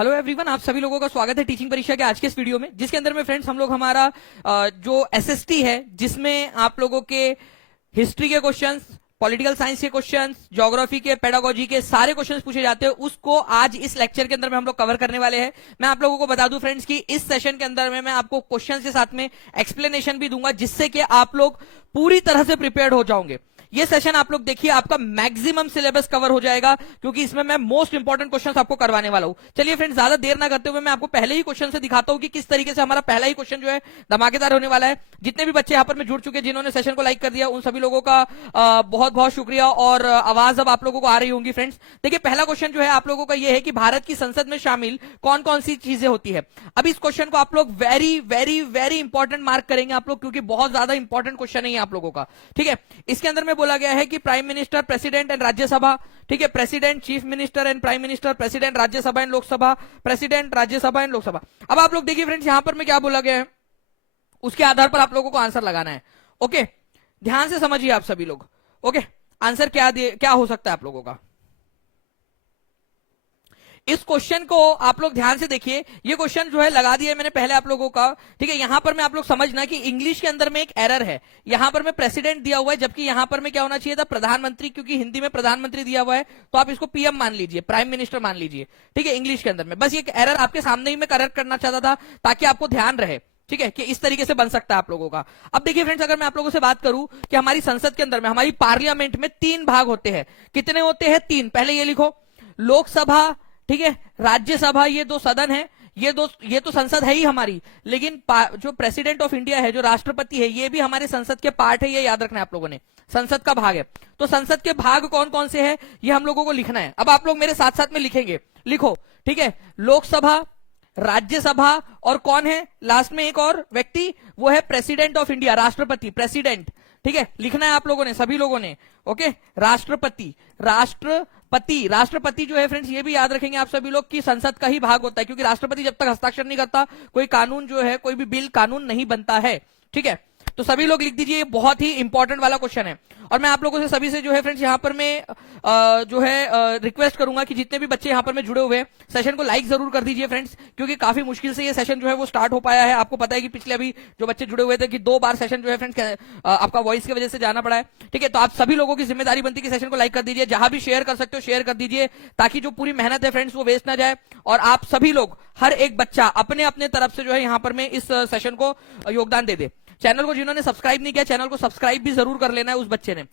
Hello everyone, आप सभी लोगों का स्वागत है टीचिंग परीक्षा के आज के इस वीडियो में, जिसके अंदर में फ्रेंड्स हम लोग हमारा जो एसएसटी है, जिसमें आप लोगों के हिस्ट्री के क्वेश्चंस, पॉलिटिकल साइंस के क्वेश्चंस, ज्योग्राफी के, पेडागोजी के सारे क्वेश्चंस पूछे जाते हैं, उसको आज इस लेक्चर के अंदर में हम लोग कवर करने वाले हैं। मैं आप लोगों को बता दूं फ्रेंड्स कि इस सेशन के अंदर में मैं आपको क्वेश्चंस के साथ में एक्सप्लेनेशन भी दूंगा, जिससे कि आप लोग पूरी तरह से प्रिपेयर्ड हो जाओगे। ये सेशन आप लोग देखिए, आपका मैक्सिमम सिलेबस कवर हो जाएगा, क्योंकि इसमें मैं मोस्ट इंपॉर्टेंट क्वेश्चंस आपको करवाने वाला हूं। चलिए फ्रेंड्स, ज्यादा देर ना करते हुए मैं आपको पहले ही क्वेश्चन से दिखाता हूं कि किस तरीके से हमारा पहला ही क्वेश्चन जो है धमाकेदार होने वाला है। जितने भी बच्चे यहाँ पर में जुड़ चुके हैं, जिन्होंने सेशन को लाइक कर दिया, उन सभी लोगों का बहुत बहुत शुक्रिया। और आवाज अब आप लोगों को आ रही होंगी फ्रेंड्स। देखिए, पहला क्वेश्चन जो है आप लोगों का ये है कि भारत की संसद में शामिल कौन कौन सी चीजें होती है। अब इस क्वेश्चन को आप लोग very very very important mark करेंगे आप लोग, क्योंकि बहुत ज्यादा इंपॉर्टेंट क्वेश्चन है ये आप लोगों का। ठीक है, इसके अंदर में बोला गया है कि prime minister, president and Rajya Sabha. ठीक है, president, chief minister and prime minister, president, Rajya Sabha and Lok Sabha, president, Rajya Sabha and Lok Sabha. अब आप लोग देखिए फ्रेंड्स, यहां पर में क्या बोला गया है, उसके आधार पर आप लोगों को आंसर लगाना है। ओके, ध्यान से समझिए आप सभी लोग। ओके, आंसर क्या हो सकता है आप लोगों का। इस क्वेश्चन को आप लोग ध्यान से देखिए। ये क्वेश्चन जो है लगा दिया है मैंने पहले आप लोगों का। ठीक है, यहां पर मैं आप लोग समझना कि इंग्लिश के अंदर में एक एरर है। यहां पर मैं प्रेसिडेंट दिया हुआ है, जबकि यहां पर में क्या होना चाहिए था, प्रधानमंत्री, क्योंकि हिंदी में प्रधानमंत्री दिया हुआ है, तो आप इसको पीएम मान लीजिए, प्राइम मिनिस्टर मान लीजिए। ठीक है, इंग्लिश के अंदर में बस ये एरर आपके सामने ही मैं करेक्ट करना चाहता था, ताकि आपको ध्यान रहे। ठीक है, कि इस तरीके से बन सकता है आप लोगों का। अब देखिए फ्रेंड्स, अगर मैं आप लोगों से बात करूं कि हमारी संसद के अंदर में, हमारी पार्लियामेंट में 3 भाग होते हैं। कितने होते हैं? 3। पहले ये लिखो, लोकसभा, ठीक है, राज्यसभा, ये 2 सदन है, ये तो संसद है ही हमारी। लेकिन जो प्रेसिडेंट ऑफ इंडिया है, जो राष्ट्रपति है, ये भी हमारे संसद के पार्ट है। ये याद रखना है आप लोगों ने, संसद का भाग है। तो संसद के भाग कौन कौन से हैं, ये हम लोगों को लिखना है। अब आप लोग मेरे साथ साथ में लिखेंगे, लिखो। ठीक है, लोकसभा, राज्यसभा, और कौन है लास्ट में एक और व्यक्ति, वो है प्रेसिडेंट ऑफ इंडिया, राष्ट्रपति, प्रेसिडेंट। ठीक है, लिखना है आप लोगों ने, सभी लोगों ने। ओके, राष्ट्रपति, राष्ट्रपति जो है फ्रेंड्स, ये भी याद रखेंगे आप सभी लोग कि संसद का ही भाग होता है, क्योंकि राष्ट्रपति जब तक हस्ताक्षर नहीं करता, कोई कानून जो है, कोई भी बिल, कानून नहीं बनता है। ठीक है, तो सभी लोग लिख दीजिए, ये बहुत ही इंपॉर्टेंट वाला क्वेश्चन है। और मैं आप लोगों से सभी से जो है फ्रेंड्स, यहाँ पर मैं जो है रिक्वेस्ट करूंगा कि जितने भी बच्चे यहाँ पर में जुड़े हुए हैं, सेशन को लाइक जरूर कर दीजिए फ्रेंड्स, क्योंकि काफी मुश्किल से ये सेशन जो है वो स्टार्ट हो पाया है। आपको पता है कि पिछले अभी जो बच्चे जुड़े हुए थे, कि 2 बार सेशन जो है फ्रेंड्स आपका वॉइस की वजह से जाना पड़ा है। ठीक है, तो आप सभी लोगों की जिम्मेदारी बनती है कि सेशन को लाइक कर दीजिए, जहां भी शेयर कर सकते हो शेयर कर दीजिए, ताकि जो पूरी मेहनत है फ्रेंड्स वो वेस्ट ना जाए। और आप सभी लोग, हर एक बच्चा अपने अपने तरफ से जो है यहाँ पर में इस सेशन को योगदान दे दे। चैनल को जिन्होंने सब्सक्राइब नहीं किया, चैनल को सब्सक्राइब भी जरूर कर लेना है उस बच्चे ने।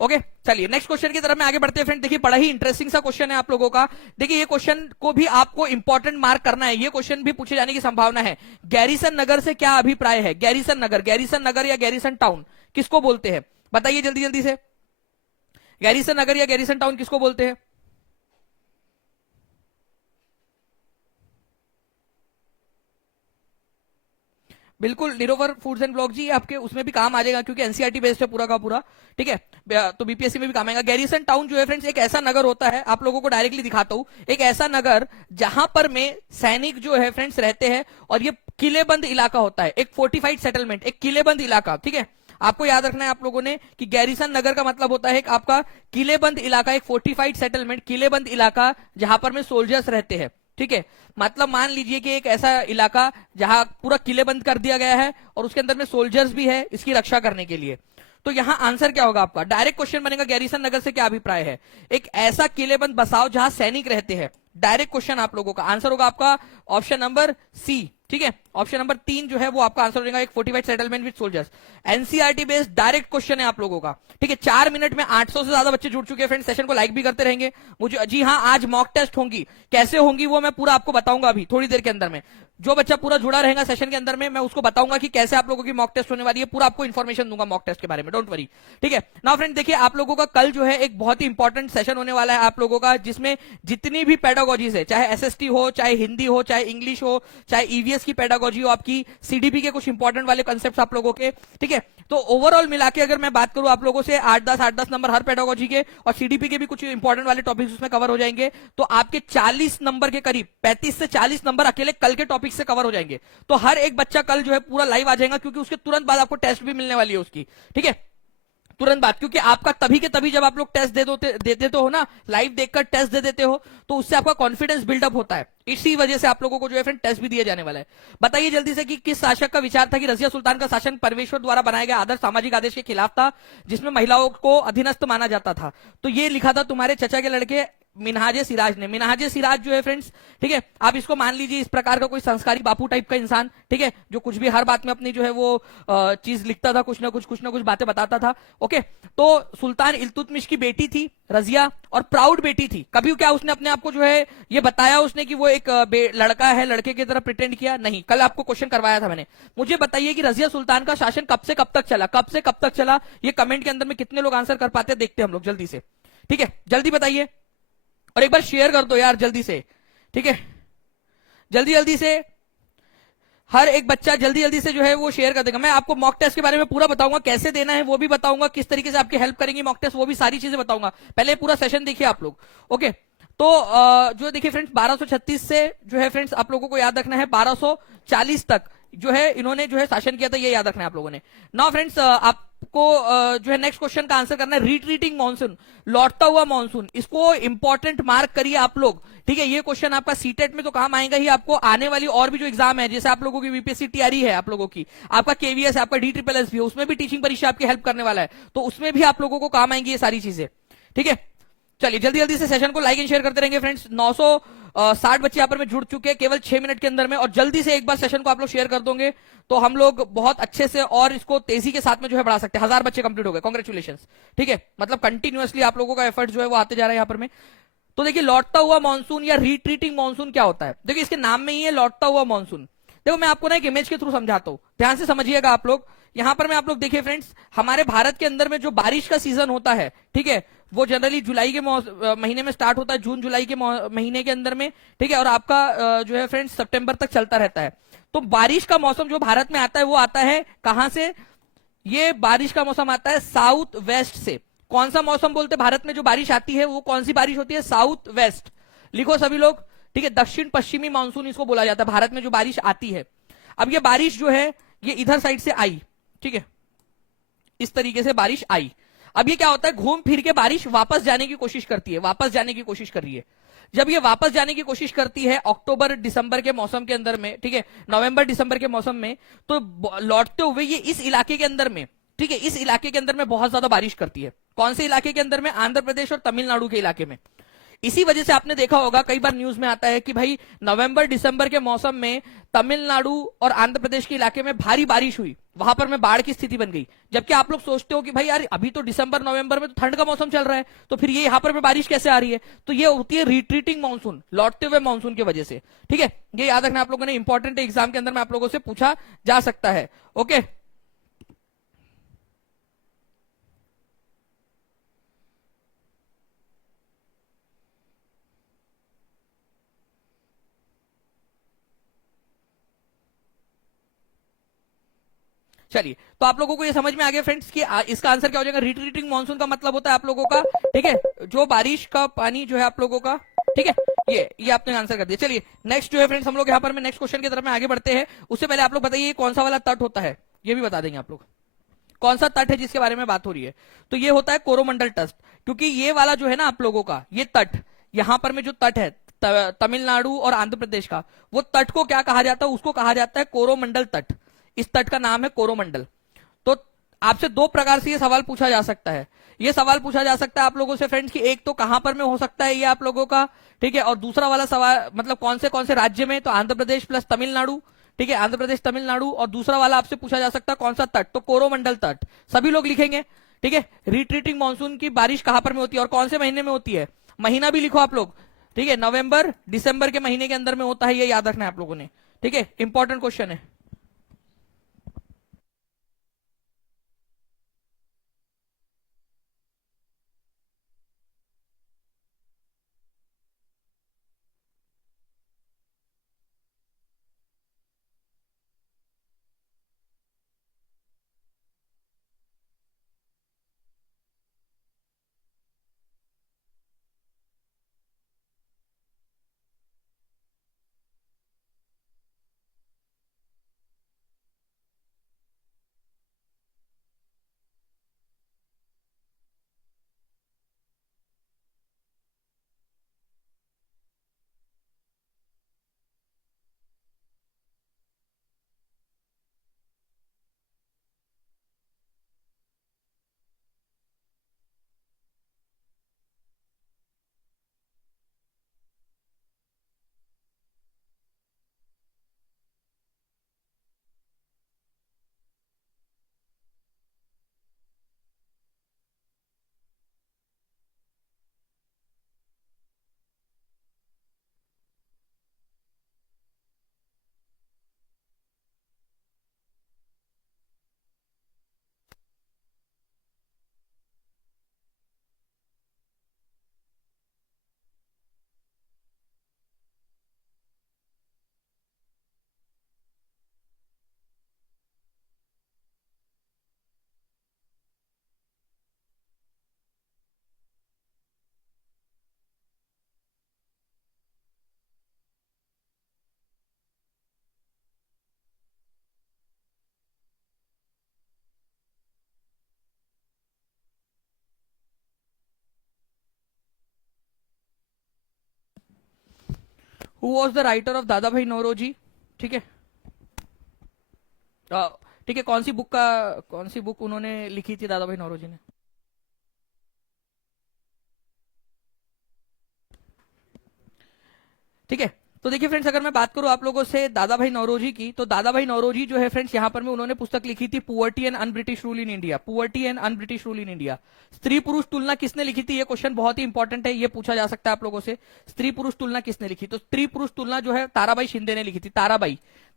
ओके, चलिए नेक्स्ट क्वेश्चन की तरफ में आगे बढ़ते हैं फ्रेंड। देखिए, बड़ा ही इंटरेस्टिंग सा क्वेश्चन है आप लोगों का। देखिए, ये क्वेश्चन को भी आपको इंपॉर्टेंट मार्क करना है, ये क्वेश्चन भी पूछे जाने की संभावना है। गैरिसन नगर से क्या अभिप्राय है? गैरिसन नगर या गैरिसन टाउन किसको बोलते हैं? बताइए जल्दी जल्दी से, गैरिसन नगर या गैरिसन टाउन किसको बोलते हैं? बिल्कुल, निरोवर फूड्स एंड ब्लॉग जी, आपके उसमें भी काम आ जाएगा, क्योंकि एनसीईआरटी बेस्ड है पूरा का पूरा। ठीक है, तो बीपीएससी में भी काम आएगा। गैरिसन टाउन जो है फ्रेंड्स, एक ऐसा नगर होता है, आप लोगों को डायरेक्टली दिखाता हूं, एक ऐसा नगर जहां पर में सैनिक जो है फ्रेंड्स रहते हैं, और ये किलेबंद इलाका होता है, एक फोर्टिफाइड सेटलमेंट, एक किलेबंद इलाका। ठीक है, आपको याद रखना है आप लोगों ने कि गैरिसन नगर का मतलब होता है आपका किलेबंद इलाका, एक फोर्टिफाइड सेटलमेंट, किलेबंद इलाका जहां पर में सोल्जर्स रहते हैं। ठीक है, मतलब मान लीजिए कि एक ऐसा इलाका जहां पूरा किलेबंद कर दिया गया है, और उसके अंदर में सोल्जर्स भी है इसकी रक्षा करने के लिए। तो यहां आंसर क्या होगा आपका? डायरेक्ट क्वेश्चन बनेगा, गैरिसन नगर से क्या अभिप्राय है? एक ऐसा किलेबंद बसाओ जहां सैनिक रहते हैं। डायरेक्ट क्वेश्चन आप लोगों का आंसर होगा आपका ऑप्शन नंबर सी। ठीक है, ऑप्शन नंबर 3 जो है वो आपका आंसर हो जाएगा, एक fortified settlement with soldiers. NCERT based direct question है आप लोगों का। ठीक है, 4 मिनट में 800 से ज्यादा बच्चे जुड़ चुके हैं फ्रेंड्स। सेशन को लाइक भी करते रहेंगे मुझे। जी हाँ, आज मॉक टेस्ट होंगी, कैसे होंगी वो मैं पूरा आपको बताऊंगा अभी थोड़ी देर के अंदर में। जो बच्चा पूरा जुड़ा रहेगा सेशन के अंदर में, मैं उसको बताऊंगा कि कैसे आप लोगों की मॉक टेस्ट होने वाली है, पूरा आपको इन्फॉर्मेशन दूंगा मॉक टेस्ट के बारे में, डोंट वरी। ठीक है, नाउ फ्रेंड देखिए, आप लोगों का कल जो है एक बहुत ही इंपॉर्टेंट सेशन होने वाला है आप लोगों का, जिसमें जितनी भी पेडागोजीज है, चाहे एसएसटी हो, चाहे हिंदी हो, चाहे इंग्लिश हो, चाहे ईवीएस की पेडागोजी हो, आपकी सीडीपी के कुछ इंपॉर्टेंट वाले कंसेप्ट आप लोगों के। ठीक है, तो ओवरऑल मिला के अगर मैं बात करूं आप लोगों से 8-10 नंबर हर पेडागोजी के, और सीडीपी के भी कुछ इंपॉर्टेंट वाले टॉपिक्स उसमें कवर हो जाएंगे, तो आपके 40 नंबर के करीब, 35 से 40 नंबर अकेले कल के टॉपिक से कवर हो जाएंगे। तो हर एक बच्चा कल जो है पूरा लाइव आ जाएगा, क्योंकि उसके तुरंत बाद आपको टेस्ट भी मिलने वाली है उसकी। ठीक है, तुरंत बाद, क्योंकि आपका तभी के तभी जब आप लोग टेस्ट दे देते हो ना, लाइव देखकर टेस्ट दे देते हो, तो उससे आपका कॉन्फिडेंस बिल्डअप होता है। इसी वजह से आप लोगों को जो है फ्रेंड टेस्ट भी दिया जाने वाला है। बताइए जल्दी से कि किस शासक का विचार था कि रजिया सुल्तान का शासन परमेश्वर द्वारा बनाया गया आदर्श सामाजिक आदेश के खिलाफ था, जिसमें महिलाओं को अधीनस्थ माना जाता था। तो ये लिखा था तुम्हारे चचा के लड़के मिनहाजे सिराज ने। मिनहाजे सिराज जो है फ्रेंड्स, ठीक है, आप इसको मान लीजिए इस प्रकार का कोई संस्कारी बापू टाइप का इंसान, ठीक है, जो कुछ भी हर बात में अपनी जो है वो चीज लिखता था, कुछ ना कुछ बातें बताता था। ओके, तो सुल्तान इल्तुतमिश की बेटी थी रजिया, और प्राउड बेटी थी। कभी क्या उसने अपने आप को जो है ये बताया उसने कि वो एक लड़का है, लड़के की तरह प्रिटेंड किया? नहीं। कल आपको क्वेश्चन करवाया था मैंने। मुझे बताइए कि रजिया सुल्तान का शासन कब से कब तक चला, कब से कब तक चला? ये कमेंट के अंदर में कितने लोग आंसर कर पाते हैं, देखते हैं हम लोग जल्दी से। ठीक है, जल्दी बताइए, और एक बार शेयर कर दो यार जल्दी से। ठीक है, जल्दी जल्दी से हर एक बच्चा जल्दी जल्दी से जो है वो शेयर कर देगा। मैं आपको मॉक टेस्ट के बारे में पूरा बताऊंगा, कैसे देना है वो भी बताऊंगा, किस तरीके से आपकी हेल्प करेंगी मॉक टेस्ट, वो भी सारी चीजें बताऊंगा। पहले पूरा सेशन देखिए आप लोग। ओके, तो जो देखिए फ्रेंड्स 1236 से जो है फ्रेंड्स आप लोगों को याद रखना है 1240 तक जो है इन्होंने जो है शासन किया था, ये याद रखना है आप लोगों ने। नाउ फ्रेंड्स आपको जो है नेक्स्ट क्वेश्चन का आंसर करना है, रिट्रीटिंग मानसून, लौटता हुआ मानसून। इसको इंपॉर्टेंट मार्क करिए आप लोग। ठीक है, ये क्वेश्चन आपका सीटेट में तो काम आएगा ही, आपको आने वाली और भी जो एग्जाम है, जैसे आप लोगों की बीपीएससी टीआरई है, आप लोगों की आपका केवीएस है, आपका डी ट्रिपल एस भी है, उसमें भी टीचिंग परीक्षा आपकी हेल्प करने वाला है, तो उसमें भी आप लोगों को काम आएंगी ये सारी चीजें। ठीक है, चलिए जल्दी जल्दी से सेशन को लाइक एंड शेयर करते रहेंगे फ्रेंड्स। 960 बच्चे यहाँ पर में जुड़ चुके हैं केवल 6 मिनट के अंदर में, और जल्दी से एक बार सेशन को आप लोग शेयर कर दोगे तो हम लोग बहुत अच्छे से और इसको तेजी के साथ में जो है बढ़ा सकते हैं। 1000 बच्चे कंप्लीट हो गए, कांग्रेचुलेशन। ठीक है, मतलब कंटिन्यूअसली आप लोगों का एफर्ट जो है वो आते जा रहा है यहाँ पर में। तो देखिए लौटता हुआ मानसून या रिट्रीटिंग मानसून क्या होता है, देखिए इसके नाम में ही है लौटता हुआ मानसून। देखो मैं आपको ना एक इमेज के थ्रू समझाता हूं, ध्यान से समझिएगा आप लोग। यहां पर मैं आप लोग देखिए फ्रेंड्स, हमारे भारत के अंदर में जो बारिश का सीजन होता है, ठीक है, वो जनरली जुलाई के महीने में स्टार्ट होता है, जून जुलाई के महीने के अंदर में, ठीक है, और आपका जो है फ्रेंड्स सितंबर तक चलता रहता है। तो बारिश का मौसम जो भारत में आता है वो आता है कहां से? ये बारिश का मौसम आता है साउथ वेस्ट से। कौन सा मौसम बोलते हैं भारत में जो बारिश आती है, वो कौन सी बारिश होती है? South west. लिखो सभी लोग। ठीक है, दक्षिण पश्चिमी मानसून इसको बोला जाता है भारत में जो बारिश आती है। अब ये बारिश जो है ये इधर साइड से आई, ठीक है, इस तरीके से बारिश आई। अब ये क्या होता है, घूम फिर के बारिश वापस जाने की कोशिश करती है, वापस जाने की कोशिश कर रही है। जब ये वापस जाने की कोशिश करती है अक्टूबर दिसंबर के मौसम के अंदर में, ठीक है, नवंबर दिसंबर के मौसम में, तो लौटते हुए ये इस इलाके के अंदर में, ठीक है, इस इलाके के अंदर में बहुत ज्यादा बारिश करती है। कौन से इलाके के अंदर में? आंध्र प्रदेश और तमिलनाडु के इलाके में। इसी वजह से आपने देखा होगा कई बार न्यूज में आता है कि भाई नवंबर दिसंबर के मौसम में तमिलनाडु और आंध्र प्रदेश के इलाके में भारी बारिश हुई, वहां पर में बाढ़ की स्थिति बन गई। जबकि आप लोग सोचते हो कि भाई यार अभी तो दिसंबर नवंबर में तो ठंड का मौसम चल रहा है, तो फिर ये यहाँ पर में बारिश कैसे आ रही है? तो ये होती है रिट्रीटिंग मानसून, लौटते हुए मानसून की वजह से। ठीक है, ये याद रखना आप लोगों ने, इंपॉर्टेंट एग्जाम के अंदर में आप लोगों से पूछा जा सकता है। ओके, चलिए, तो आप लोगों को ये समझ में आ गया फ्रेंड्स कि इसका आंसर क्या हो जाएगा? रिट्रीटिंग मानसून का मतलब होता है आप लोगों का, ठीक है, जो बारिश का पानी जो है आप लोगों का, ठीक है, ये आपने आंसर कर दिया। चलिए नेक्स्ट जो है फ्रेंड्स हम लोग यहाँ पर में नेक्स्ट क्वेश्चन की तरफ में आगे बढ़ते हैं। उससे पहले आप लोग बताइए कौन सा वाला तट होता है, ये भी बता देंगे आप लोग। कौन सा तट है जिसके बारे में बात हो रही है? तो ये होता है कोरोमंडल तट, क्योंकि ये वाला जो है ना आप लोगों का ये तट, यहां पर में जो तट है तमिलनाडु और आंध्र प्रदेश का, वो तट को क्या कहा जाता है? उसको कहा जाता है कोरोमंडल तट। इस तट का नाम है कोरोमंडल। तो आपसे दो प्रकार से ये सवाल पूछा जा सकता है। ये सवाल पूछा जा सकता है आप लोगों से फ्रेंड्स कि एक तो कहां पर में हो सकता है ये आप लोगों का, ठीक है, और दूसरा वाला सवाल मतलब कौन से राज्य में? तो आंध्र प्रदेश प्लस तमिलनाडु, ठीक है, आंध्र प्रदेश तमिलनाडु। और दूसरा वाला आपसे पूछा जा सकता है कौन सा तट? तो कोरोमंडल तट। सभी लोग लिखेंगे। ठीक है, रिट्रीटिंग मानसून की बारिश कहां पर में होती है और कौन से महीने में होती है? महीना भी लिखो आप लोग। ठीक है, नवंबर दिसंबर के महीने के अंदर में होता है, ये याद रखना है आप लोगों ने। ठीक है, इंपॉर्टेंट क्वेश्चन है। Who was the writer of दादा भाई नौरोजी? ठीक है, ठीक है, कौन सी बुक उन्होंने लिखी थी दादा भाई नौरोजी ने? ठीक है, तो देखिए फ्रेंड्स, अगर मैं बात करूं आप लोगों से दादा भाई नौरोजी की, तो दादा भाई नौरोजी जो है फ्रेंड्स, यहां पर में उन्होंने पुस्तक लिखी थी poverty and un British rule in India. Poverty and un British rule in India. स्त्री पुरुष तुलना किसने लिखी थी? ये क्वेश्चन बहुत ही इंपॉर्टेंट है, ये पूछा जा सकता है आप लोगों से। स्त्री पुरुष तुलना किसने लिखी? तो स्त्री पुरुष तुलना जो है ताराबाई शिंदे ने लिखी थी।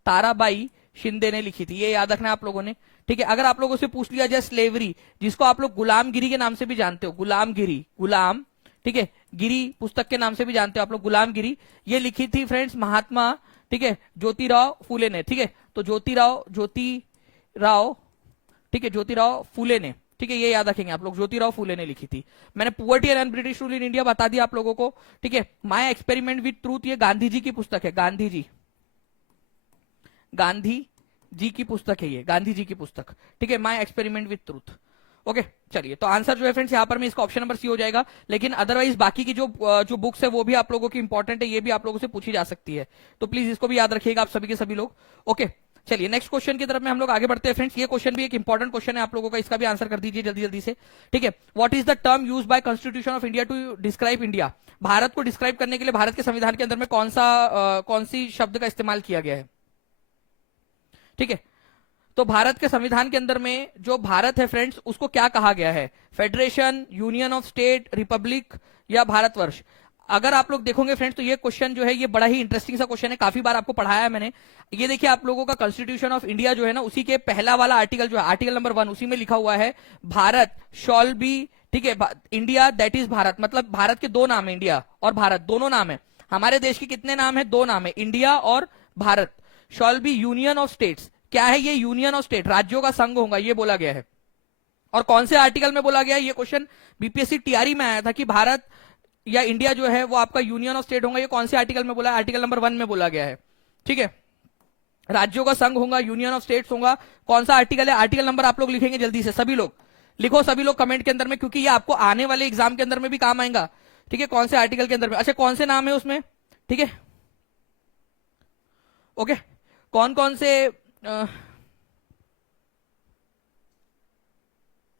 ताराबाई शिंदे ने लिखी थी, ये याद रखना है आप लोगों ने। ठीक है, अगर आप लोगों से पूछ लिया जाए स्लेवरी, जिसको आप लोग गुलामगिरी के नाम से भी जानते हो, गुलाम, ठीक है, गिरी पुस्तक के नाम से भी जानते हो आप लोग, गुलामगिरी, ये लिखी थी फ्रेंड्स महात्मा, ठीक है, ज्योतिराव फूले ने। ठीक है, तो ज्योतिराव, ठीक है, ज्योतिराव फूले ने। ठीक है, ये याद रखेंगे आप लोग, ज्योतिराव फूले ने लिखी थी। मैंने poverty and British rule in India बता दिया आप लोगों को। ठीक है, माय एक्सपेरिमेंट विद ट्रूथ, ये गांधी जी की पुस्तक है, गांधी जी की पुस्तक है ये, गांधी जी की पुस्तक। ठीक है, my experiment with truth. Okay, चलिए, तो आंसर जो है फ्रेंड्स यहाँ पर में इसका ऑप्शन नंबर सी हो जाएगा। लेकिन अदरवाइज बाकी की जो बुक्स है वो भी आप लोगों की इंपॉर्टेंट है, ये भी आप लोगों से पूछी जा सकती है, तो प्लीज इसको भी याद रखिएगा आप सभी के सभी लोग। ओके, चलिए नेक्स्ट क्वेश्चन की तरफ में हम लोग आगे बढ़ते हैं फ्रेंड्स। ये क्वेश्चन भी एक इंपॉर्टेंट क्वेश्चन है आप लोगों का, इसका भी आंसर कर दीजिए जल्दी जल्दी से। ठीक है, what is the term used by constitution of India to describe India? Bharat को डिस्क्राइब करने के लिए भारत के संविधान के अंदर में कौन सी शब्द का इस्तेमाल किया गया है? ठीक है, तो भारत के संविधान के अंदर में जो भारत है फ्रेंड्स, उसको क्या कहा गया है? Federation, union of state, Republic या भारतवर्ष? अगर आप लोग देखोगे फ्रेंड्स, तो ये क्वेश्चन जो है ये बड़ा ही इंटरेस्टिंग सा क्वेश्चन है, काफी बार आपको पढ़ाया है मैंने। ये देखिए आप लोगों का कॉन्स्टिट्यूशन ऑफ इंडिया जो है ना, उसी के पहला वाला आर्टिकल जो है, आर्टिकल नंबर 1, उसी में लिखा हुआ है भारत शॉल बी, ठीक है, इंडिया दैट इज भारत, मतलब भारत के दो नाम है, इंडिया और भारत दोनों नाम है। हमारे देश के कितने नाम है? दो नाम है, इंडिया और Bharat. Shawl B union of states, क्या है ये? यूनियन ऑफ स्टेट, राज्यों का संघ होगा, ये बोला गया है। और कौन से आर्टिकल में बोला गया है? ये क्वेश्चन बीपीएससी टीआरई में आया था कि भारत या इंडिया जो है वो आपका यूनियन ऑफ स्टेट होगा, ये कौन से आर्टिकल में बोला है? आर्टिकल नंबर 1 में बोला गया है। ठीक है, राज्यों का संघ होगा, यूनियन ऑफ स्टेट्स होगा। कौन सा आर्टिकल है? आर्टिकल नंबर आप लोग लिखेंगे जल्दी से, सभी लोग लिखो, सभी लोग कमेंट के अंदर में, क्योंकि ये आपको आने वाले एग्जाम के अंदर में भी काम आएगा। ठीक है, कौन से आर्टिकल के अंदर में, अच्छा कौन से नाम है उसमें? ठीक है, ओके, कौन कौन से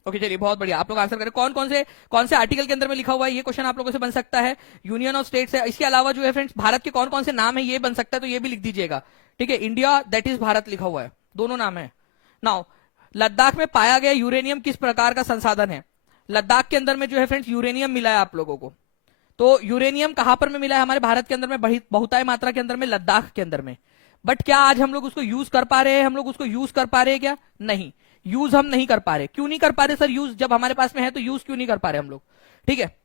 ओके, चलिए बहुत बढ़िया, आप लोग आंसर करें। कौन से आर्टिकल के अंदर में लिखा हुआ है? ये क्वेश्चन आप लोगों से बन सकता है। यूनियन ऑफ स्टेट्स है, इसके अलावा जो है फ्रेंड्स भारत के कौन कौन से नाम है ये बन सकता है, तो ये भी लिख दीजिएगा। ठीक है, इंडिया दैट इज भारत लिखा हुआ है, दोनों नाम है। नाउ, लद्दाख में पाया गया यूरेनियम किस प्रकार का संसाधन है? लद्दाख के अंदर में जो है फ्रेंड्स यूरेनियम मिला है आप लोगों को। तो यूरेनियम कहां पर में मिला है? हमारे भारत के अंदर में बहुतायत मात्रा के अंदर में, लद्दाख के अंदर में। बट क्या आज हम लोग उसको यूज कर पा रहे हैं? हम लोग उसको यूज कर पा रहे हैं क्या? नहीं, यूज हम नहीं कर पा रहे। क्यों नहीं कर पा रहे सर यूज? जब हमारे पास में है तो यूज क्यों नहीं कर पा रहे हम लोग? ठीक है,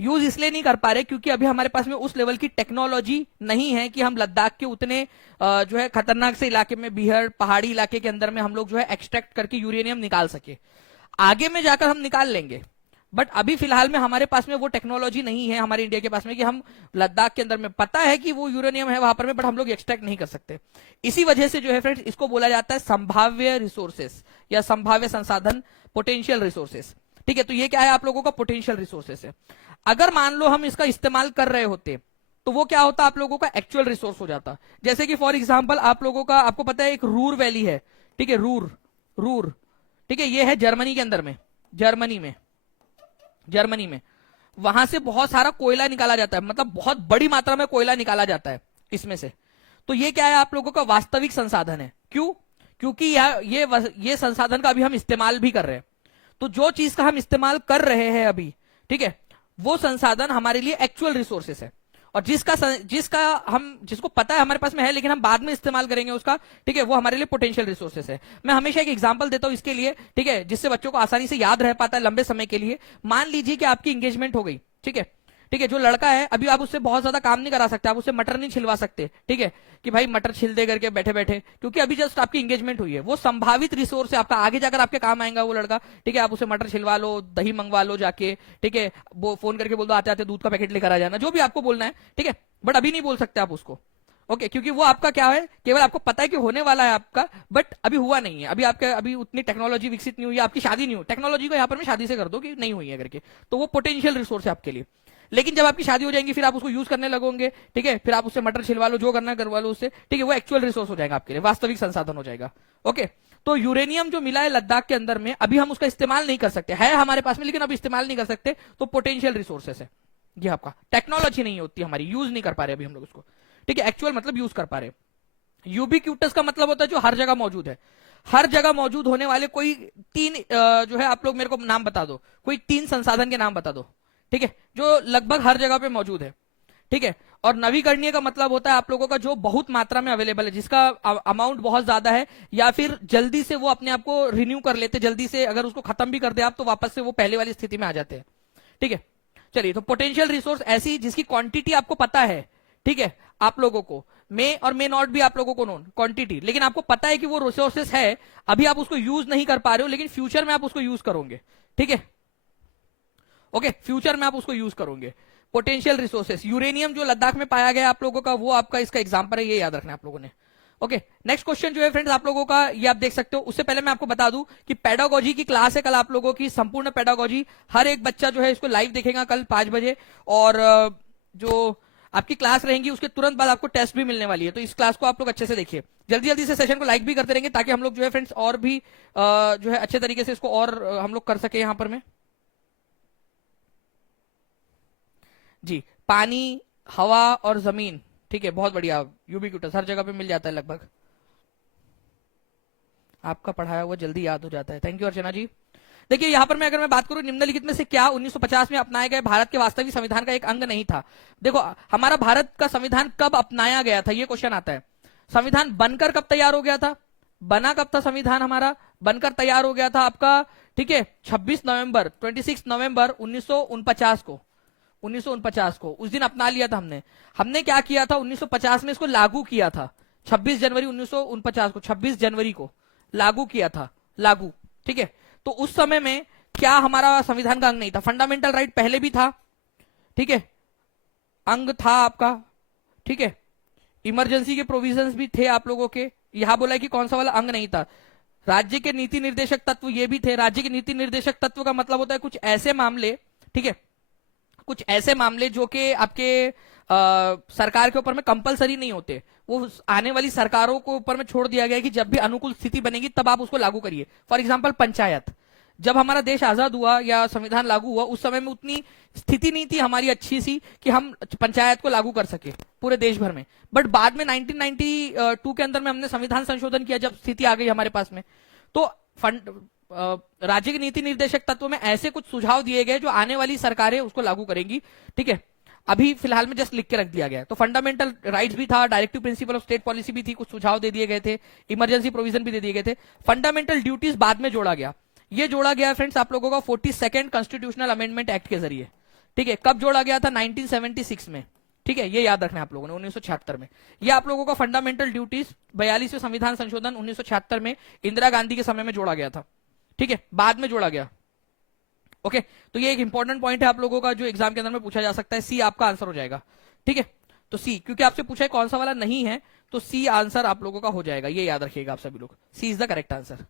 यूज इसलिए नहीं कर पा रहे क्योंकि अभी हमारे पास में उस लेवल की टेक्नोलॉजी नहीं है कि हम लद्दाख के उतने जो है खतरनाक से इलाके में, बिहार पहाड़ी इलाके के अंदर में हम लोग जो है एक्सट्रैक्ट करके यूरेनियम निकाल सके। आगे में जाकर हम निकाल लेंगे, बट अभी फिलहाल में हमारे पास में वो टेक्नोलॉजी नहीं है हमारे इंडिया के पास में कि हम लद्दाख के अंदर में, पता है कि वो यूरेनियम है वहां पर में, बट हम लोग एक्सट्रैक्ट नहीं कर सकते। इसी वजह से जो है फ्रेंड्स इसको बोला जाता है संभाव्य रिसोर्सेस या संभाव्य संसाधन, पोटेंशियल रिसोर्सेस। ठीक है, तो ये क्या है? आप लोगों का पोटेंशियल रिसोर्सेस है। अगर मान लो हम इसका इस्तेमाल कर रहे होते तो वो क्या होता? आप लोगों का एक्चुअल रिसोर्स हो जाता। जैसे कि फॉर एग्जाम्पल आप लोगों का, आपको पता है एक रूर वैली है, ठीक है, रूर, ठीक है, ये है जर्मनी के अंदर में, जर्मनी में वहां से बहुत सारा कोयला निकाला जाता है, मतलब बहुत बड़ी मात्रा में कोयला निकाला जाता है इसमें से। तो ये क्या है? आप लोगों का वास्तविक संसाधन है। क्यों? क्योंकि ये संसाधन का अभी हम इस्तेमाल भी कर रहे हैं। तो जो चीज का हम इस्तेमाल कर रहे हैं अभी, ठीक है, वो संसाधन हमारे लिए एक्चुअल रिसोर्सेस है। और जिसको पता है हमारे पास में है लेकिन हम बाद में इस्तेमाल करेंगे उसका, ठीक है, वो हमारे लिए पोटेंशियल रिसोर्सेस है। मैं हमेशा एक एग्जांपल देता हूं इसके लिए, ठीक है, जिससे बच्चों को आसानी से याद रह पाता है लंबे समय के लिए। मान लीजिए कि आपकी एंगेजमेंट हो गई, ठीक है, जो लड़का है अभी आप उससे बहुत ज्यादा काम नहीं करा सकते, आप उससे मटर नहीं छिलवा सकते, ठीक है, कि भाई मटर छिल दे करके बैठे बैठे, क्योंकि अभी जस्ट आपकी एंगेजमेंट हुई है। वो संभावित रिसोर्स है आपका, आगे जाकर आपके काम आएगा वो लड़का, ठीक है, आप उसे मटर छिलवा लो, दही मंगवा लो जाके, ठीक है, वो फोन करके बोल दो आते आते दूध का पैकेट लेकर आ जाना, जो भी आपको बोलना है, ठीक है, बट अभी नहीं बोल सकते आप उसको। ओके, क्योंकि वो आपका क्या है, केवल आपको पता है कि होने वाला है आपका, बट अभी हुआ नहीं है। अभी उतनी टेक्नोलॉजी विकसित नहीं हुई है, आपकी शादी नहीं हुई, टेक्नोलॉजी को यहाँ पर मैं शादी से कर दो कि नहीं हुई है करके, तो वो पोटेंशियल रिसोर्स है आपके लिए। लेकिन जब आपकी शादी हो जाएगी फिर आप उसको यूज करने लगोगे, ठीक है, फिर आप उससे मटर छिलवा लो, जो करना है करवा लो उससे, ठीक है, वो एक्चुअल रिसोर्स हो जाएगा आपके लिए, वास्तविक संसाधन हो जाएगा। ओके, तो यूरेनियम जो मिला है लद्दाख के अंदर में, अभी हम उसका इस्तेमाल नहीं कर सकते, है हमारे पास में लेकिन अभी इस्तेमाल नहीं कर सकते, तो पोटेंशियल रिसोर्सेस है ये आपका, टेक्नोलॉजी नहीं होती हमारी, यूज नहीं कर पा रहे अभी हम लोग उसको, ठीक है, एक्चुअल मतलब यूज कर पा रहे। यूबिक्यूटस का मतलब होता है जो हर जगह मौजूद है, हर जगह मौजूद होने वाले कोई तीन जो है, आप लोग मेरे को नाम बता दो, कोई तीन संसाधन के नाम बता दो, ठीक है, जो लगभग हर जगह पे मौजूद है, ठीक है। और नवीकरणीय का मतलब होता है आप लोगों का जो बहुत मात्रा में अवेलेबल है, जिसका अमाउंट बहुत ज्यादा है, या फिर जल्दी से वो अपने आप को रिन्यू कर लेते, जल्दी से अगर उसको खत्म भी कर दे आप तो वापस से वो पहले वाली स्थिति में आ जाते हैं, ठीक है। चलिए, तो पोटेंशियल रिसोर्स ऐसी जिसकी क्वांटिटी आपको पता है, ठीक है, आप लोगों को मे और मे नॉट भी आप लोगों को नोन क्वांटिटी, लेकिन आपको पता है कि वो रिसोर्सेस है, अभी आप उसको यूज नहीं कर पा रहे हो, लेकिन फ्यूचर में आप उसको यूज करोगे, ठीक है, ओके, फ्यूचर में आप उसको यूज करोगे। पोटेंशियल रिसोर्सेस, यूरेनियम जो लद्दाख में पाया गया आप लोगों का, वो आपका इसका एग्जांपल है, ये याद रखना है आप लोगों ने। ओके, नेक्स्ट क्वेश्चन जो है फ्रेंड्स आप लोगों का, ये आप देख सकते हो, उससे पहले मैं आपको बता दूं कि पेडागोजी की क्लास है कल आप लोगों की, संपूर्ण पेडागोजी, हर एक बच्चा जो है इसको लाइव देखेगा कल 5 बजे, और जो आपकी क्लास रहेंगी उसके तुरंत बाद आपको टेस्ट भी मिलने वाली है, तो इस क्लास को आप लोग अच्छे से देखिए, जल्दी जल्दी से सेशन को लाइक भी करते रहेंगे ताकि हम लोग जो है फ्रेंड्स और भी जो है अच्छे तरीके से इसको और हम लोग कर सके यहाँ पर में जी। पानी, हवा और जमीन, ठीक है, बहुत बढ़िया, यूबिक्यूटस हर जगह पे मिल जाता है लगभग, आपका पढ़ाया हुआ जल्दी याद हो जाता है, थैंक यू अर्चना जी। देखिए यहाँ पर मैं अगर मैं बात करूं निम्नलिखित में से क्या 1950 में अपनाए गए भारत के वास्तविक संविधान का एक अंग नहीं था। देखो हमारा भारत का संविधान कब अपनाया गया था, ये क्वेश्चन आता है। संविधान बनकर कब तैयार हो गया था, बना कब था संविधान हमारा, बनकर तैयार हो गया था आपका, ठीक है, 26 नवंबर 1949 को, 1949 को उस दिन अपना लिया था हमने। हमने क्या किया था 1950 में इसको लागू किया था, 26 जनवरी 1949 को, 26 जनवरी को लागू किया था, लागू, ठीक है। तो उस समय में क्या हमारा संविधान का अंग नहीं था, फंडामेंटल राइट पहले भी था, ठीक है, अंग था आपका, ठीक है, इमरजेंसी के प्रोविजंस भी थे आप लोगों के। यहां बोला है कि कौन सा वाला अंग नहीं था, राज्य के नीति निर्देशक तत्व ये भी थे। राज्य के नीति निर्देशक तत्व का मतलब होता है कुछ ऐसे मामले, ठीक है, कुछ ऐसे मामले जो कि आपके सरकार के ऊपर में कंपलसरी नहीं होते, वो आने वाली सरकारों को ऊपर में छोड़ दिया गया कि जब भी अनुकूल स्थिति बनेगी तब आप उसको लागू करिए। फॉर एग्जांपल पंचायत, जब हमारा देश आजाद हुआ या संविधान लागू हुआ उस समय में उतनी स्थिति नहीं थी हमारी अच्छी सी कि हम पंचायत को लागू कर सके पूरे देश भर में, बट बाद में 1992 के अंदर में हमने संविधान संशोधन किया जब स्थिति आ गई हमारे पास में, तो फंड राज्य के नीति निर्देशक तत्व में ऐसे कुछ सुझाव दिए गए जो आने वाली सरकारें उसको लागू करेंगी, ठीक है। अभी फिलहाल में जस्ट लिख के रख दिया गया है। तो फंडामेंटल राइट्स भी था, directive principle of state policy भी थी, कुछ सुझाव दे दिए गए थे, इमरजेंसी प्रोविजन भी दे दिए गए थे। फंडामेंटल ड्यूटीज बाद में जोड़ा गया, ये जोड़ा गया फ्रेंड्स आप लोगों का 42nd कॉन्स्टिट्यूशनल अमेंडमेंट एक्ट के जरिए, ठीक है। कब जोड़ा गया था, 1976 में, ठीक है, ये याद रखना है आप लोगों ने, 1976 में। ये आप लोगों का फंडामेंटल ड्यूटीज 42वें संविधान संशोधन 1976 में इंदिरा गांधी के समय में जोड़ा गया था, ठीक है, बाद में जोड़ा गया। ओके, तो ये एक इंपॉर्टेंट पॉइंट है आप लोगों का जो एग्जाम के अंदर में पूछा जा सकता है, सी आपका आंसर हो जाएगा, ठीक है। तो सी, क्योंकि आपसे पूछा है कौन सा वाला नहीं है, तो सी आंसर आप लोगों का हो जाएगा, ये याद रखिएगा आप सभी लोग, C is the correct answer.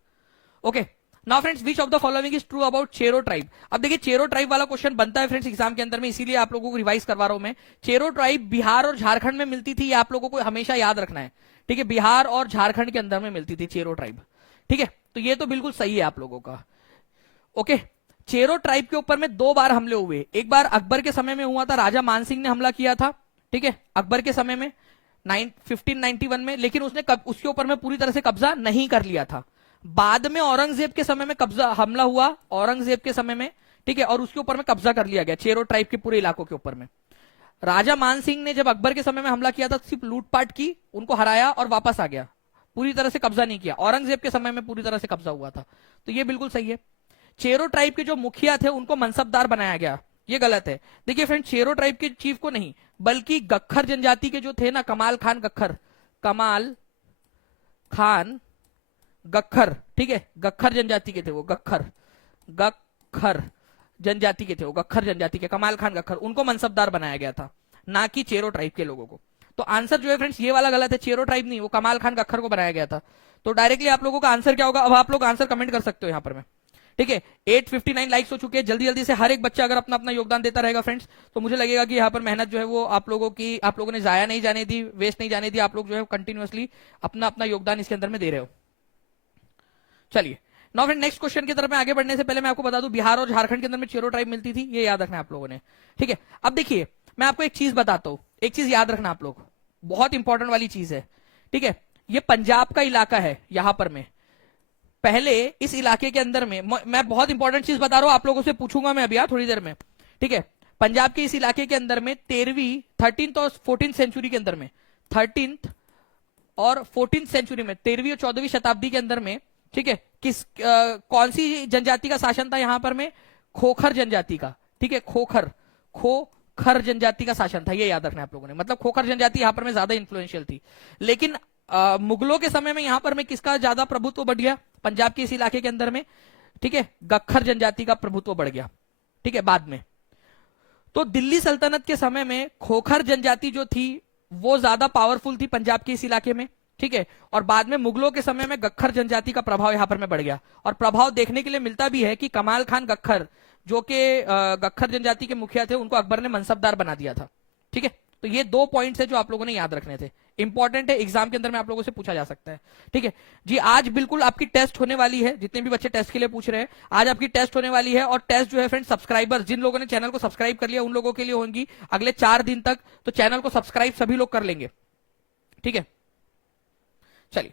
Okay, now friends, which of the following is true about Chero tribe. अब देखिए चेरो ट्राइब वाला क्वेश्चन बनता है फ्रेंड्स एग्जाम के अंदर में, इसीलिए आप लोगों को रिवाइज करवा रहा हूं मैं। चेरो ट्राइब बिहार और झारखंड में मिलती थी, ये आप लोगों को हमेशा याद रखना है, ठीक है, बिहार और झारखंड के अंदर में मिलती थी चेरो ट्राइब, ठीक है। तो ये तो बिल्कुल सही है आप लोगों का। ओके, चेरो ट्राइब के ऊपर में 2 बार हमले हुए, एक बार अकबर के समय में हुआ था, राजा मानसिंह ने हमला किया था, ठीक है, अकबर के समय में 1591 में, लेकिन उसने उसके ऊपर में पूरी तरह से कब्जा नहीं कर लिया था। बाद में औरंगजेब के समय में कब्जा हमला हुआ, औरंगजेब के समय में, ठीक है, और उसके ऊपर में कब्जा कर लिया गया चेरो ट्राइब के पूरे इलाकों के ऊपर में। राजा मानसिंह ने जब अकबर के समय में हमला किया था सिर्फ लूटपाट की, उनको हराया और वापस आ गया, पूरी तरह से कब्जा नहीं किया। औरंगजेब के समय में पूरी तरह से कब्जा हुआ था, तो ये बिल्कुल सही है। चेरो ट्राइब के जो मुखिया थे उनको मनसबदार बनाया गया, ये गलत है। देखिए फ्रेंड, चेरो ट्राइब के चीफ को नहीं बल्कि गख्खर जनजाति के जो थे ना, कमाल खान गख्खर, कमाल खान गख्खर, ठीक है, गख्खर जनजाति के थे वो, गख्खर जनजाति के थे वो, गख्खर जनजाति के कमाल खान गख्खर, उनको मनसबदार बनाया गया था, ना कि चेरो ट्राइब के लोगों को। तो आंसर जो है फ्रेंड्स ये वाला गलत है, चेरो ट्राइब नहीं, वो कमाल खान गख्खर को बनाया गया था। तो डायरेक्टली आप लोगों का आंसर क्या होगा, अब आप लोग आंसर कमेंट कर सकते हो यहां पर मैं, ठीक है, 859 लाइक्स हो चुके हैं। जल्दी जल्दी से हर एक बच्चा अगर अपना अपना योगदान देता रहेगा फ्रेंड्स, तो मुझे लगेगा कि यहाँ पर मेहनत जो है वो आप लोगों ने जाया नहीं जाने दी, वेस्ट नहीं जाने दी। आप लोग जो है कंटिन्यूअसली अपना अपना योगदान इसके अंदर में दे रहे हो। चलिए नाउ फ्रेंड, नेक्स्ट क्वेश्चन की तरफ मैं आगे बढ़ने से पहले मैं आपको बता दूं, बिहार और झारखंड के अंदर में चेरो ट्राइब मिलती थी, ये याद रखना है आप लोगों ने। ठीक है, अब देखिए मैं आपको एक चीज बताता हूं, एक चीज याद रखना आप लोग, बहुत इंपॉर्टेंट वाली चीज है। ठीक है, ये पंजाब का इलाका है, यहां पर में पहले इस इलाके के अंदर में मैं बहुत इंपॉर्टेंट चीज बता रहा हूं, आप लोगों से पूछूंगा मैं अभी थोड़ी देर में। ठीक है, पंजाब के इस इलाके के अंदर में 13वीं 13th और 14th सेंचुरी के अंदर में, 13th और 14th सेंचुरी में, 13वीं और 14वीं शताब्दी के अंदर में, ठीक है, कौन सी जनजाति का शासन था यहां पर में? खोखर जनजाति का। ठीक है, खोखर जनजाति का शासन था, ये याद रखना है आप लोगों ने। मतलब खोखर जनजाति यहां पर में ज्यादा इन्फ्लुएंशियल थी। लेकिन मुगलों के समय में यहां पर में किसका ज्यादा प्रभुत्व बढ़ गया? पंजाब के इस इलाके के अंदर में, ठीक है, गख्खर जनजाति का प्रभुत्व बढ़ गया। ठीक है, बाद में तो दिल्ली सल्तनत के समय में खोखर जनजाति जो थी वो ज्यादा पावरफुल थी पंजाब के इस इलाके में। ठीक है, और बाद में मुगलों के समय में गख्खर जनजाति का प्रभाव यहां पर में बढ़ गया। और प्रभाव देखने के लिए मिलता भी है कि कमाल खान गख्खर, जो कि गख्खर जनजाति के मुखिया थे, उनको अकबर ने मनसबदार बना दिया था। ठीक है, तो ये 2 पॉइंट्स है जो आप लोगों ने याद रखने थे, इंपॉर्टेंट है, एग्जाम के अंदर में आप लोगों से पूछा जा सकता है। ठीक है जी, आज बिल्कुल आपकी टेस्ट होने वाली है, जितने भी बच्चे टेस्ट के लिए पूछ रहे हैं, आज आपकी टेस्ट होने वाली है। और टेस्ट जो है फ्रेंड, सब्सक्राइबर जिन लोगों ने चैनल को सब्सक्राइब कर लिया उन लोगों के लिए होंगी अगले 4 दिन तक, तो चैनल को सब्सक्राइब सभी लोग कर लेंगे। ठीक है, चलिए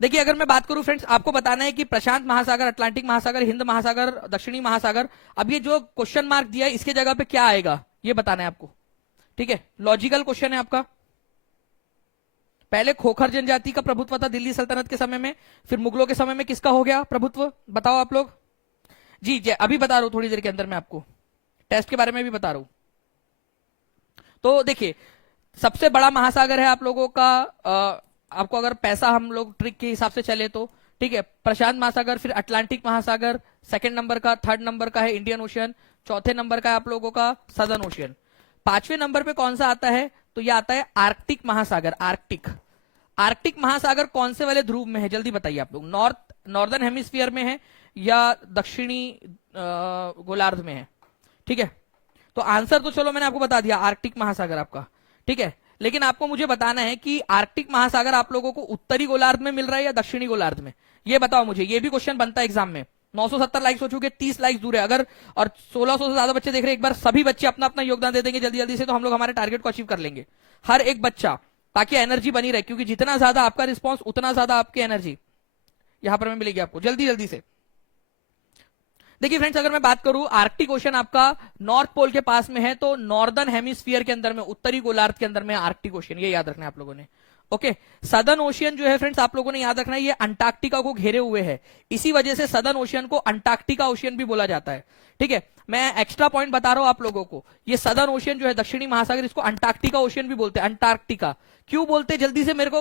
देखिए, अगर मैं बात करूं फ्रेंड्स, आपको बताना है कि प्रशांत महासागर, अटलांटिक महासागर, हिंद महासागर, दक्षिणी महासागर, अब ये जो क्वेश्चन मार्क दिया है इसके जगह पे क्या आएगा ये बताना है आपको। ठीक है, लॉजिकल क्वेश्चन है आपका। पहले खोखर जनजाति का प्रभुत्व था दिल्ली सल्तनत के समय में, फिर मुगलों के समय में किसका हो गया प्रभुत्व, बताओ आप लोग। जी जी, अभी बता रहा हूं, थोड़ी देर के अंदर मैं आपको टेस्ट के बारे में भी बता रहा हूं। तो देखिए, सबसे बड़ा महासागर है आप लोगों का, आपको अगर पैसा हम लोग ट्रिक के हिसाब से चले तो, ठीक है, प्रशांत महासागर, फिर अटलांटिक महासागर सेकंड नंबर का, थर्ड नंबर का है इंडियन ओशियन, चौथे नंबर का है आप लोगों का सदर्न ओशियन, 5वें नंबर पे कौन सा आता है? तो ये आता है आर्कटिक महासागर। आर्कटिक महासागर कौन से वाले ध्रुव में है जल्दी बताइए आप लोग, नॉर्दर्न हेमिस्फीयर में है या दक्षिणी गोलार्ध में है? ठीक है, तो आंसर तो चलो मैंने आपको बता दिया, आर्कटिक महासागर आपका। ठीक है, लेकिन आपको मुझे बताना है कि आर्कटिक महासागर आप लोगों को उत्तरी गोलार्ध में मिल रहा है या दक्षिणी गोलार्ध में, ये बताओ मुझे। ये भी क्वेश्चन बनता है एग्जाम में। 970 लाइक्स हो चुके, 30 लाइक्स दूर है, अगर और 1600 से ज्यादा बच्चे देख रहे हैं, एक बार सभी बच्चे अपना अपना योगदान दे देंगे जल्दी जल्दी से, तो हम लोग हमारे टारगेट को अचीव कर लेंगे, हर एक बच्चा, ताकि एनर्जी बनी रहे, क्योंकि जितना ज्यादा आपका रिस्पॉन्स उतना ज्यादा आपकी एनर्जी यहां पर में मिलेगी आपको जल्दी जल्दी से। देखिए फ्रेंड्स, अगर मैं बात करूं, आर्कटिक ओशन आपका नॉर्थ पोल के पास में है, तो नॉर्दर्न हेमिस्फीयर के अंदर में, उत्तरी गोलार्ध के अंदर में आर्कटिक ओशन, ये याद रखना है आप लोगों ने। ओके, सदर्न ओशियन जो है फ्रेंड्स आप लोगों ने याद रखना है, ये अंटार्कटिका को घेरे हुए है, इसी वजह से सदर्न ओशियन को अंटार्कटिका ओशियन भी बोला जाता है। ठीक है, मैं एक्स्ट्रा पॉइंट बता रहा हूं आप लोगों को, ये सदर्न ओशियन जो है, दक्षिणी महासागर, इसको अंटार्कटिका ओशियन भी बोलते हैं। अंटार्कटिका क्यों बोलते, जल्दी से मेरे को,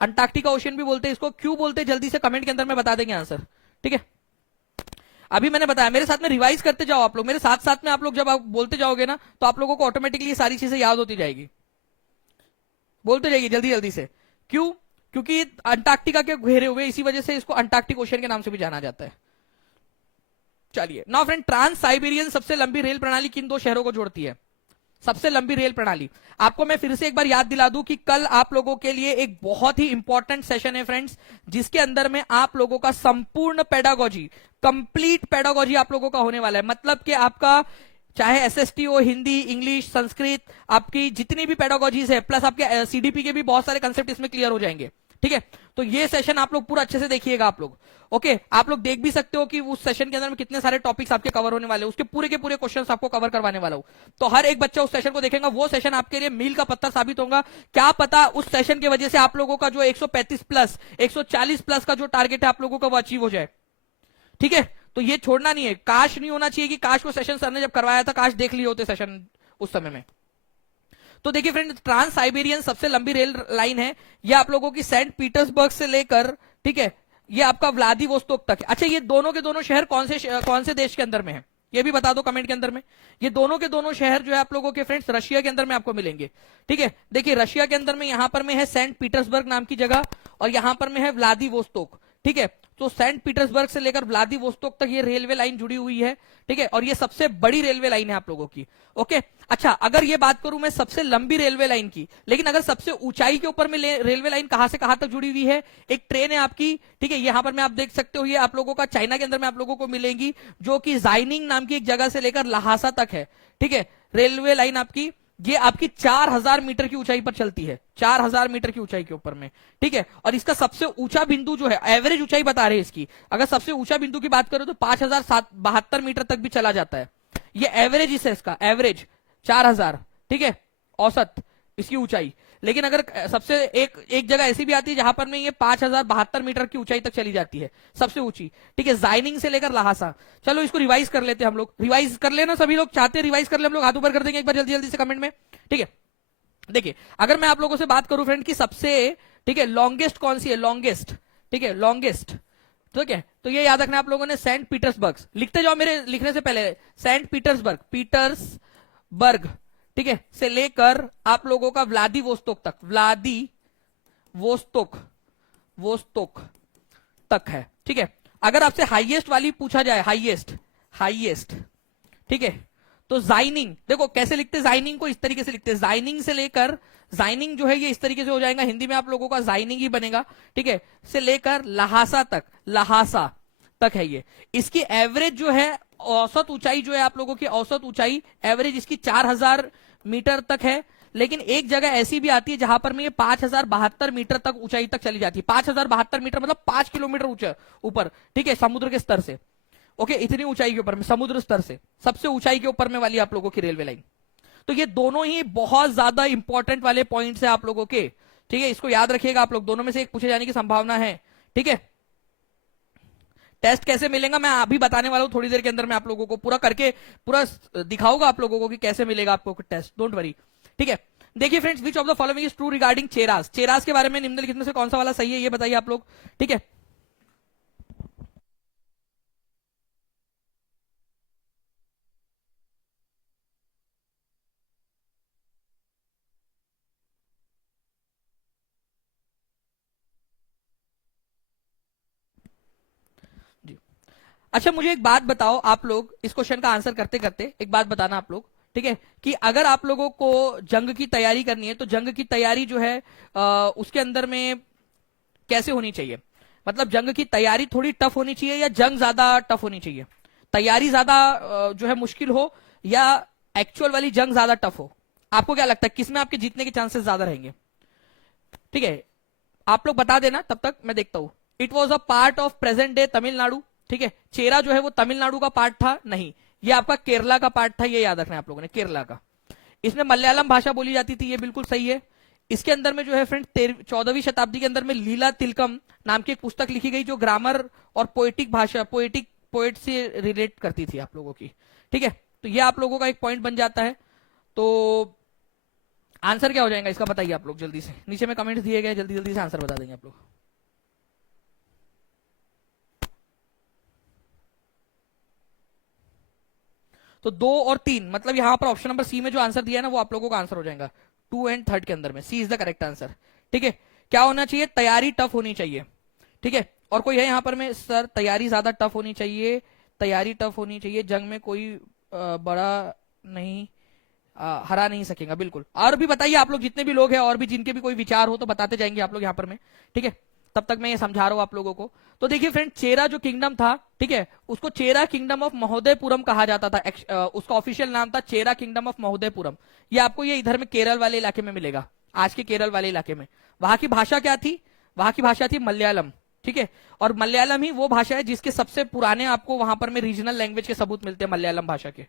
अंटार्कटिका ओशियन भी बोलते हैं इसको, क्यों बोलते जल्दी से कमेंट के अंदर में बता देंगे आंसर। ठीक है, अभी मैंने बताया, मेरे साथ में रिवाइज करते जाओ आप लोग, मेरे साथ साथ में आप लोग जब आप बोलते जाओगे ना, तो आप लोगों को ऑटोमेटिकली सारी चीजें याद होती जाएगी, बोलते जाइए जल्दी जल्दी से। क्यों? क्योंकि अंटार्कटिका के घेरे हुए, इसी वजह से इसको अंटार्कटिक ओशियन के नाम से भी जाना जाता है। चलिए नाउ फ्रेंड, ट्रांस साइबेरियन सबसे लंबी रेल प्रणाली किन 2 शहरों को जोड़ती है? सबसे लंबी रेल प्रणाली आपको मैं फिर से एक बार याद दिला दूं कि कल आप लोगों के लिए एक बहुत ही इंपॉर्टेंट सेशन है फ्रेंड्स, जिसके अंदर में आप लोगों का संपूर्ण पेडागोजी, कंप्लीट पेडागोजी आप लोगों का होने वाला है। मतलब कि आपका चाहे एसएसटी हो, हिंदी, इंग्लिश, संस्कृत, आपकी जितनी भी पेडागोजीज है, प्लस आपके सीडीपी के भी बहुत सारे कंसेप्ट इसमें क्लियर हो जाएंगे। ठीक है, तो ये सेशन आप लोग पूरा अच्छे से देखिएगा आप लोग। ओके, आप लोग देख भी सकते हो कि उस सेशन के अंदर में कितने सारे टॉपिक्स आपके कवर होने वाले हैं, उसके पूरे के पूरे क्वेश्चंस आपको कवर करवाने वाला हूं। तो हर एक बच्चा उस सेशन को देखेगा, वो सेशन आपके लिए मील का पत्थर साबित होगा। क्या पता उस सेशन की वजह से आप लोगों का जो 135 प्लस 140 प्लस का जो टारगेट है आप लोगों का वो अचीव हो जाए। ठीक है, तो ये छोड़ना नहीं है। काश नहीं होना चाहिए कि काश को सेशन सर ने जब करवाया था, काश देख लिए होते सेशन उस समय में। तो देखिए फ्रेंड, ट्रांस साइबेरियन सबसे लंबी रेल लाइन है, ये आप लोगों की सेंट पीटर्सबर्ग से लेकर, ठीक है, ये आपका व्लादिवोस्तोक तक है। अच्छा, ये दोनों के दोनों शहर कौन से देश के अंदर में है, ये भी बता दो कमेंट के अंदर में। ये दोनों के दोनों शहर जो है आप लोगों के फ्रेंड्स रशिया के अंदर में आपको मिलेंगे। ठीक है, देखिए रशिया के अंदर में यहां पर में है सेंट पीटर्सबर्ग नाम की जगह, और यहां पर में है व्लादिवोस्तोक। ठीक है, तो सेंट पीटर्सबर्ग से लेकर व्लादिवोस्तोक तक ये रेलवे लाइन जुड़ी हुई है, ठीक है, और ये सबसे बड़ी रेलवे लाइन है आप लोगों की। ओके, अच्छा, अगर ये बात करूं मैं सबसे लंबी रेलवे लाइन की, लेकिन अगर सबसे ऊंचाई के ऊपर में रेलवे लाइन कहां से कहां तक जुड़ी हुई है, एक ट्रेन है आपकी, ठीक है, यहां पर मैं आप देख सकते हो, ये आप लोगों का चाइना के अंदर में आप लोगों को मिलेंगी, जो कि जाइनिंग नाम की एक जगह से लेकर लहासा तक है, ठीक है, रेलवे लाइन आपकी, ये आपकी 4000 मीटर की ऊंचाई पर चलती है, 4000 मीटर की ऊंचाई के ऊपर में, ठीक है, और इसका सबसे ऊंचा बिंदु जो है, एवरेज ऊंचाई बता रहे हैं इसकी, अगर सबसे ऊंचा बिंदु की बात करो तो 5072 मीटर तक भी चला जाता है, ये एवरेज है इसका, एवरेज 4000, ठीक है, औसत इसकी ऊंचाई। लेकिन अगर सबसे एक जगह ऐसी भी आती है जहां पर में ये 5072 मीटर की ऊंचाई तक चली जाती है, सबसे ऊंची, ठीक है, जाइनिंग से लेकर लहासा। चलो इसको रिवाइज कर लेते हैं हम लोग, रिवाइज कर लेना, सभी लोग चाहते हैं रिवाइज कर ले, हम लोग हाथ ऊपर कर देंगे एक बार जल्दी जल्दी से कमेंट में, ठीक है। देखिए, अगर मैं आप लोगों से बात करूं फ्रेंड की सबसे, ठीक है, लॉन्गेस्ट कौन सी है, लॉन्गेस्ट, ठीक है, लॉन्गेस्ट, ठीक है, तो ये याद रखना आप लोगों ने, सेंट पीटर्सबर्ग, लिखते जाओ मेरे लिखने से पहले, सेंट पीटर्सबर्ग, पीटर्सबर्ग, ठीक है, से लेकर आप लोगों का व्लादिवोस्तोक तक, व्लादिवोस्तोक वोस्तोक तक है, ठीक है। अगर आपसे हाईएस्ट वाली पूछा जाए, हाईएस्ट, हाईएस्ट, ठीक है, तो जाइनिंग, देखो कैसे लिखते हैं जाइनिंग को, इस तरीके से लिखते हैं, जाइनिंग से लेकर, जाइनिंग जो है ये इस तरीके से हो जाएगा, हिंदी में आप लोगों का जाइनिंग ही बनेगा, ठीक है, से लेकर लहासा तक, लहासा तक है ये, इसकी एवरेज जो है, औसत ऊंचाई जो है आप लोगों की, औसत ऊंचाई एवरेज इसकी 4000 मीटर तक है। लेकिन एक जगह ऐसी भी आती है जहां पर में ये 5072 मीटर तक ऊंचाई तक चली जाती है, 5072 मीटर मतलब 5 किलोमीटर ऊंचा ऊपर, ठीक है, समुद्र के स्तर से, ओके, इतनी ऊंचाई के ऊपर में, समुद्र स्तर से सबसे ऊंचाई के ऊपर में वाली आप लोगों की रेलवे लाइन। तो ये दोनों ही बहुत ज्यादा इंपॉर्टेंट वाले पॉइंट्स है आप लोगों के, ठीक है, इसको याद रखिएगा आप लोग, दोनों में से एक पूछे जाने की संभावना है, ठीक है। टेस्ट कैसे मिलेगा मैं अभी बताने वाला हूं, थोड़ी देर के अंदर मैं आप लोगों को पूरा करके पूरा दिखाऊंगा आप लोगों को कि कैसे मिलेगा आपको टेस्ट, डोंट वरी, ठीक है। देखिए friends, which of the following is true regarding Cheras, Cheras के बारे में निम्नलिखित में से कौन सा वाला सही है ये बताइए आप लोग, ठीक है। जी, अच्छा मुझे एक बात बताओ आप लोग, इस क्वेश्चन का आंसर करते करते एक बात बताना आप लोग, ठीक है, कि अगर आप लोगों को जंग की तैयारी करनी है तो जंग की तैयारी जो है उसके अंदर में कैसे होनी चाहिए, मतलब जंग की तैयारी थोड़ी टफ होनी चाहिए या जंग ज्यादा टफ होनी चाहिए, तैयारी ज्यादा जो है मुश्किल हो या एक्चुअल वाली जंग ज्यादा टफ हो, आपको क्या लगता है किसमें आपके जीतने के चांसेस ज्यादा रहेंगे, ठीक है, आप लोग बता देना, तब तक मैं देखता हूं। It was a part of present day Tamil Nadu, ठीक है, चेरा जो है वो तमिलनाडु का पार्ट था, नहीं, ये आपका केरला का पार्ट था, ये याद रखना है आप लोगों ने, केरला का। इसमें मलयालम भाषा बोली जाती थी, ये बिल्कुल सही है। इसके अंदर में जो है फ्रेंड 14वीं शताब्दी के अंदर में लीला तिलकम नाम की एक पुस्तक लिखी गई जो ग्रामर और पोएटिक भाषा, पोएट से रिलेट करती थी आप लोगों की, ठीक है, तो ये आप लोगों का एक पॉइंट बन जाता है। तो आंसर क्या हो जाएगा इसका बताइए आप लोग जल्दी से, नीचे में कमेंट्स दिए गए, जल्दी जल्दी से आंसर बता देंगे आप लोग। तो 2 और 3, मतलब यहां पर ऑप्शन नंबर सी में जो आंसर दिया है ना वो आप लोगों का आंसर हो जाएगा, 2 और 3 के अंदर में सी इज द करेक्ट आंसर, ठीक है। क्या होना चाहिए, तैयारी टफ होनी चाहिए, ठीक है। और कोई है यहां पर में सर तैयारी ज्यादा टफ होनी चाहिए, तैयारी टफ होनी चाहिए, जंग में कोई बड़ा नहीं हरा नहीं सकेगा, बिल्कुल। और भी बताइए आप लोग जितने भी लोग हैं, और भी जिनके भी कोई विचार हो तो बताते जाएंगे आप लोग यहाँ पर में, ठीक है, तब तक मैं ये समझा रहा हूं आप लोगों को। तो देखिए फ्रेंड, चेरा जो किंगडम था, ठीक है, उसको चेरा किंगडम ऑफ महोदयपुरम कहा जाता था, उसका ऑफिशियल नाम था चेरा किंगडम ऑफ महोदयपुरम। ये आपको ये इधर में केरल वाले इलाके में मिलेगा, आज के केरल वाले इलाके में। वहां की भाषा क्या थी, वहां की भाषा थी मलयालम, ठीक है, और मलयालम ही वो भाषा है जिसके सबसे पुराने आपको वहां पर में रीजनल लैंग्वेज के सबूत मिलते हैं मलयालम भाषा के।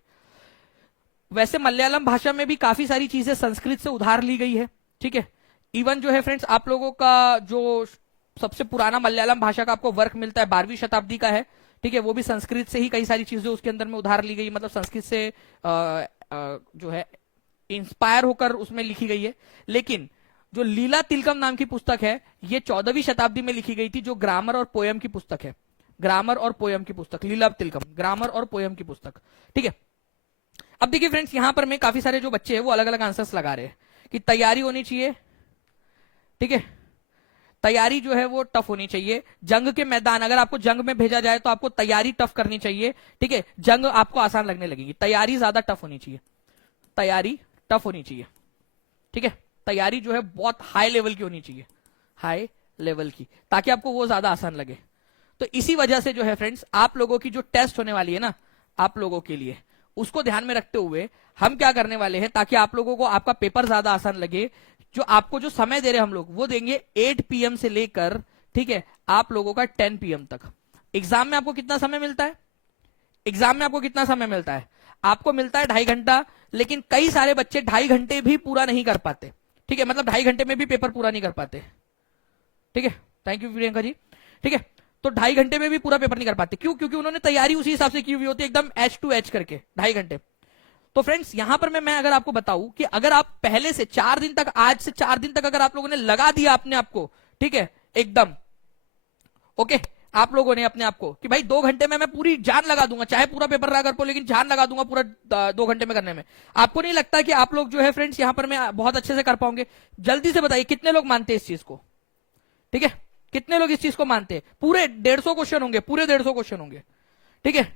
वैसे मलयालम भाषा में भी काफी सारी चीजें संस्कृत से उधार ली गई है, ठीक है। इवन जो है फ्रेंड्स आप लोगों का जो सबसे पुराना मलयालम भाषा का आपको वर्क मिलता है 12वीं शताब्दी का है, ठीक है, वो भी संस्कृत से ही कई सारी चीजें उसके अंदर में उधार ली गई, मतलब संस्कृत से जो है इंस्पायर होकर उसमें लिखी गई है। लेकिन जो लीला तिलकम नाम की पुस्तक है ये 14वीं शताब्दी में लिखी गई थी, जो ग्रामर और पोयम की पुस्तक है, ग्रामर और पोयम की पुस्तक, लीला तिलकम ग्रामर और पोयम की पुस्तक, ठीक है। अब देखिए फ्रेंड्स, यहां पर में काफी सारे जो बच्चे हैं वो अलग अलग आंसर्स लगा रहे हैं कि तैयारी होनी चाहिए, ठीक है, तैयारी जो है वो टफ होनी चाहिए। जंग के मैदान, अगर आपको जंग में भेजा जाए तो आपको तैयारी टफ करनी चाहिए, ठीक है। जंग आपको आसान लगने लगेगी, तैयारी ज्यादा टफ होनी चाहिए, तैयारी टफ होनी चाहिए, ठीक है। तैयारी जो है बहुत हाई लेवल की होनी चाहिए, हाई लेवल की, ताकि आपको वो ज्यादा आसान लगे। तो इसी वजह से जो है फ्रेंड्स, आप लोगों की जो टेस्ट होने वाली है ना आप लोगों के लिए, उसको ध्यान में रखते हुए हम क्या करने वाले हैं, ताकि आप लोगों को आपका पेपर ज्यादा आसान लगे, जो आपको जो समय दे रहे हम लोग वो देंगे 8 PM से लेकर, ठीक है, आप लोगों का 10 PM तक। एग्जाम में आपको कितना समय मिलता है? एग्जाम में आपको कितना समय मिलता है? आपको मिलता है 2.5 घंटा, लेकिन कई सारे बच्चे 2.5 घंटे भी पूरा नहीं कर पाते, ठीक है, मतलब 2.5 घंटे में भी पेपर पूरा नहीं कर पाते, ठीक है। थैंक यू प्रियंका जी, ठीक है। तो 2.5 घंटे में भी पूरा पेपर नहीं कर पाते, क्यों? क्योंकि उन्होंने तैयारी उसी हिसाब से की हुई होती है, एकदम H to H करके 2.5 घंटे। तो फ्रेंड्स यहां पर मैं अगर आपको बताऊं कि अगर आप पहले से 4 दिन तक, आज से 4 दिन तक अगर आप लोगों ने लगा दिया अपने आप को, ठीक है, एकदम ओके, आप लोगों ने अपने आप को कि भाई 2 घंटे में मैं पूरी जान लगा दूंगा, चाहे पूरा पेपर ना कर पाऊं लेकिन जान लगा दूंगा पूरा 2 घंटे में करने में, आपको नहीं लगता कि आप लोग जो है फ्रेंड्स यहां पर मैं बहुत अच्छे से कर पाओगे? जल्दी से बताइए कितने लोग मानते हैं इस चीज को, ठीक है, कितने लोग इस चीज को मानते हैं? पूरे 150 क्वेश्चन होंगे, पूरे 150 क्वेश्चन होंगे, ठीक है।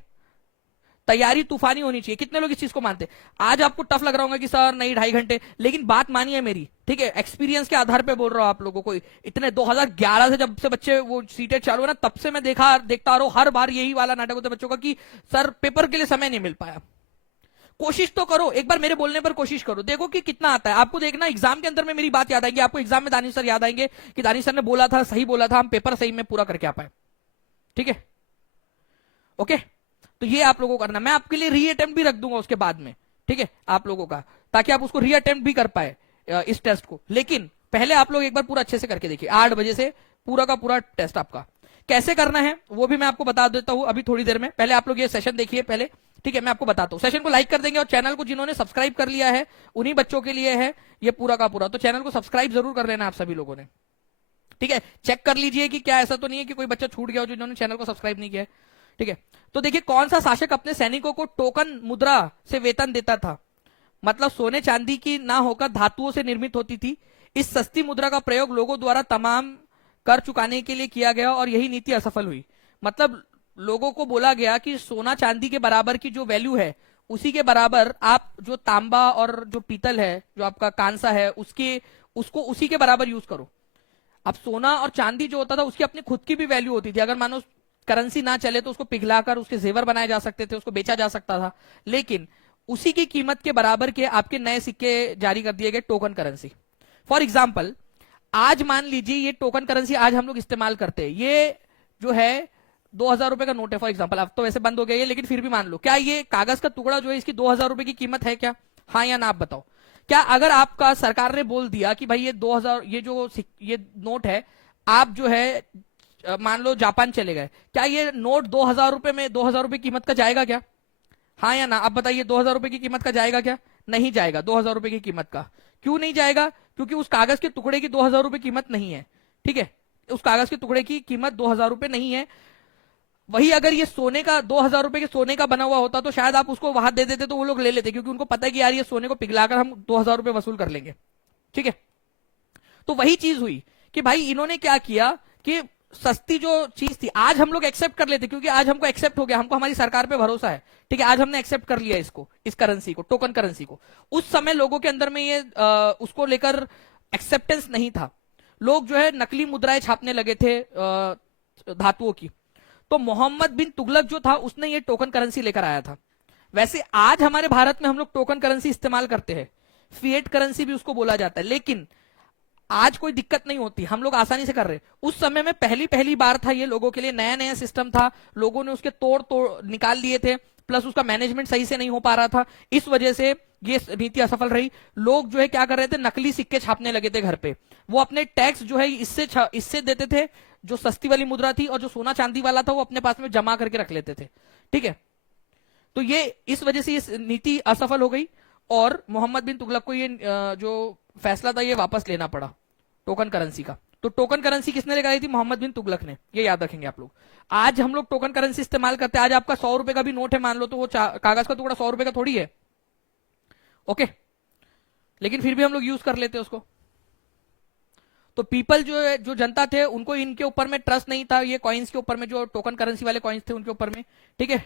तैयारी तूफानी होनी चाहिए, कितने लोग इस चीज को मानते हैं? आज आपको टफ लग रहा होगा कि सर नहीं 2.5 घंटे, लेकिन बात मानिए मेरी, ठीक है, एक्सपीरियंस के आधार पे बोल रहा हूं आप लोगों को। इतने 2011 से जब से बच्चे वो सीटें चालू है ना, तब से मैं देखता आ रहा हूं, हर बार यही वाला नाटक होता है बच्चों का कि सर पेपर के लिए समय नहीं मिल पाया। कोशिश तो करो, एक बार मेरे बोलने पर कोशिश करो, देखो कि कितना आता है आपको। देखना एग्जाम के अंदर में मेरी बात याद आएगी आपको, एग्जाम में दानिश सर याद आएंगे कि दानिश सर ने बोला था, सही बोला था, हम पेपर सही में पूरा करके आ पाए, ठीक है, ओके। तो ये आप लोगों को करना, मैं आपके लिए री अटेम्प्ट भी रख दूंगा उसके बाद में, ठीक है, आप लोगों का, ताकि आप उसको री अटेम्प्ट भी कर पाए इस टेस्ट को। लेकिन पहले आप लोग एक बार पूरा अच्छे से करके देखिए, 8 बजे से पूरा का पूरा टेस्ट आपका कैसे करना है वो भी मैं आपको बता देता हूं अभी थोड़ी देर में। पहले आप लोग ये सेशन देखिए पहले, ठीक है, मैं आपको बताता हूं। सेशन को लाइक कर देंगे और चैनल को जिन्होंने सब्सक्राइब कर लिया है उन्हीं बच्चों के लिए है ये पूरा का पूरा, तो चैनल को सब्सक्राइब जरूर कर लेना आप सभी लोगों ने, ठीक है। चेक कर लीजिए कि क्या ऐसा तो नहीं है कि कोई बच्चा छूट गया हो जिन्होंने चैनल को सब्सक्राइब नहीं किया है, ठीक है। तो देखिए, कौन सा शासक अपने सैनिकों को टोकन मुद्रा से वेतन देता था? मतलब सोने चांदी की ना होकर धातुओं से निर्मित होती थी। इस सस्ती मुद्रा का प्रयोग लोगों द्वारा तमाम कर चुकाने के लिए किया गया और यही नीति असफल हुई। मतलब लोगों को बोला गया कि सोना चांदी के बराबर की जो वैल्यू है उसी के बराबर आप जो तांबा और जो पीतल है, जो आपका कांसा है, उसको उसी के बराबर यूज करो। अब सोना और चांदी जो होता था उसकी अपनी खुद की भी वैल्यू होती थी, अगर मानो करेंसी ना चले तो उसको पिघलाकर उसके जेवर बनाए जा सकते थे, उसको बेचा जा सकता था। लेकिन उसी की कीमत के बराबर के आपके नए सिक्के जारी कर दिए गए, टोकन करेंसी। फॉर एग्जाम्पल, आज मान लीजिए ये टोकन करेंसी आज हम लोग इस्तेमाल करते हैं, ये जो है 2000 रुपए का नोट है फॉर एग्जाम्पल। अब तो वैसे बंद हो गया ये, लेकिन फिर भी मान लो, क्या ये कागज का टुकड़ा जो है इसकी 2000 रुपए की कीमत है क्या? हाँ या ना आप बताओ। क्या अगर आपका सरकार ने बोल दिया कि भाई ये 2000, ये नोट है, आप जो है मान लो जापान चले गए, क्या ये नोट 2000 रुपए में 2000 रुपए कीमत का जाएगा क्या? हाँ या ना आप बताइए, 2000 रुपए की कीमत का जाएगा क्या? नहीं जाएगा 2000 रुपए की कीमत का। क्यों नहीं जाएगा? क्योंकि उस कागज के टुकड़े की 2000 रुपए कीमत नहीं है, ठीक है, उस कागज के टुकड़े की कीमत 2000 रुपए नहीं है। वही अगर ये सोने का 2000 रुपए के सोने का बना हुआ होता तो शायद आप उसको वहां दे देते तो वो लोग ले लेते, क्योंकि उनको पता है कि यार ये सोने को पिघलाकर हम 2000 रुपए वसूल कर लेंगे, ठीक है। तो वही चीज हुई कि भाई इन्होंने क्या किया कि सस्ती जो चीज थी आज हम लोग एक्सेप्ट कर लेते, क्योंकि आज हमको एक्सेप्ट हो गया, हमको हमारी सरकार पे भरोसा है, ठीक है, आज हमने एक्सेप्ट कर लिया इसको, इस करेंसी को, टोकन करेंसी को। उस समय लोगों के अंदर में ये उसको लेकर एक्सेप्टेंस नहीं था। लोग जो है नकली मुद्राएं छापने लगे थे धातुओं की। तो मोहम्मद बिन तुगलक जो था उसने ये टोकन करेंसी लेकर आया था। वैसे आज हमारे भारत में हम लोग टोकन करेंसी इस्तेमाल करते हैं, फिएट करेंसी भी उसको बोला जाता है, लेकिन आज कोई दिक्कत नहीं होती, हम लोग आसानी से कर रहे। उस समय में पहली बार था, ये लोगों के लिए नया नया सिस्टम था, लोगों ने उसके तोड़ निकाल लिए थे, प्लस उसका मैनेजमेंट सही से नहीं हो पा रहा था, इस वजह से ये नीति असफल रही। लोग जो है क्या कर रहे थे, नकली सिक्के छापने लगे थे घर पे, वो अपने टैक्स जो है इससे देते थे, जो सस्ती वाली मुद्रा थी, और जो सोना चांदी वाला था वो अपने पास में जमा करके रख लेते थे, ठीक है। तो ये इस वजह से ये नीति असफल हो गई और मोहम्मद बिन तुगलक को ये जो फैसला था ये वापस लेना पड़ा टोकन करेंसी का। तो टोकन करेंसी किसने लेकर आई थी? मोहम्मद बिन तुगलक ने, ये याद रखेंगे आप लोग। आज हम लोग टोकन करेंसी इस्तेमाल करते हैं। आज आपका 100 रुपए का भी नोट है मान लो, तो वो कागज का टुकड़ा 100 रुपए का थोड़ी है, ओके, लेकिन फिर भी हम लोग यूज कर लेते हैं उसको। तो पीपल जो है, जो जनता थे, उनको इनके ऊपर में ट्रस्ट नहीं था, ये कॉइन्स के ऊपर में, जो टोकन करेंसी वाले कॉइन्स थे उनके ऊपर में, ठीक है।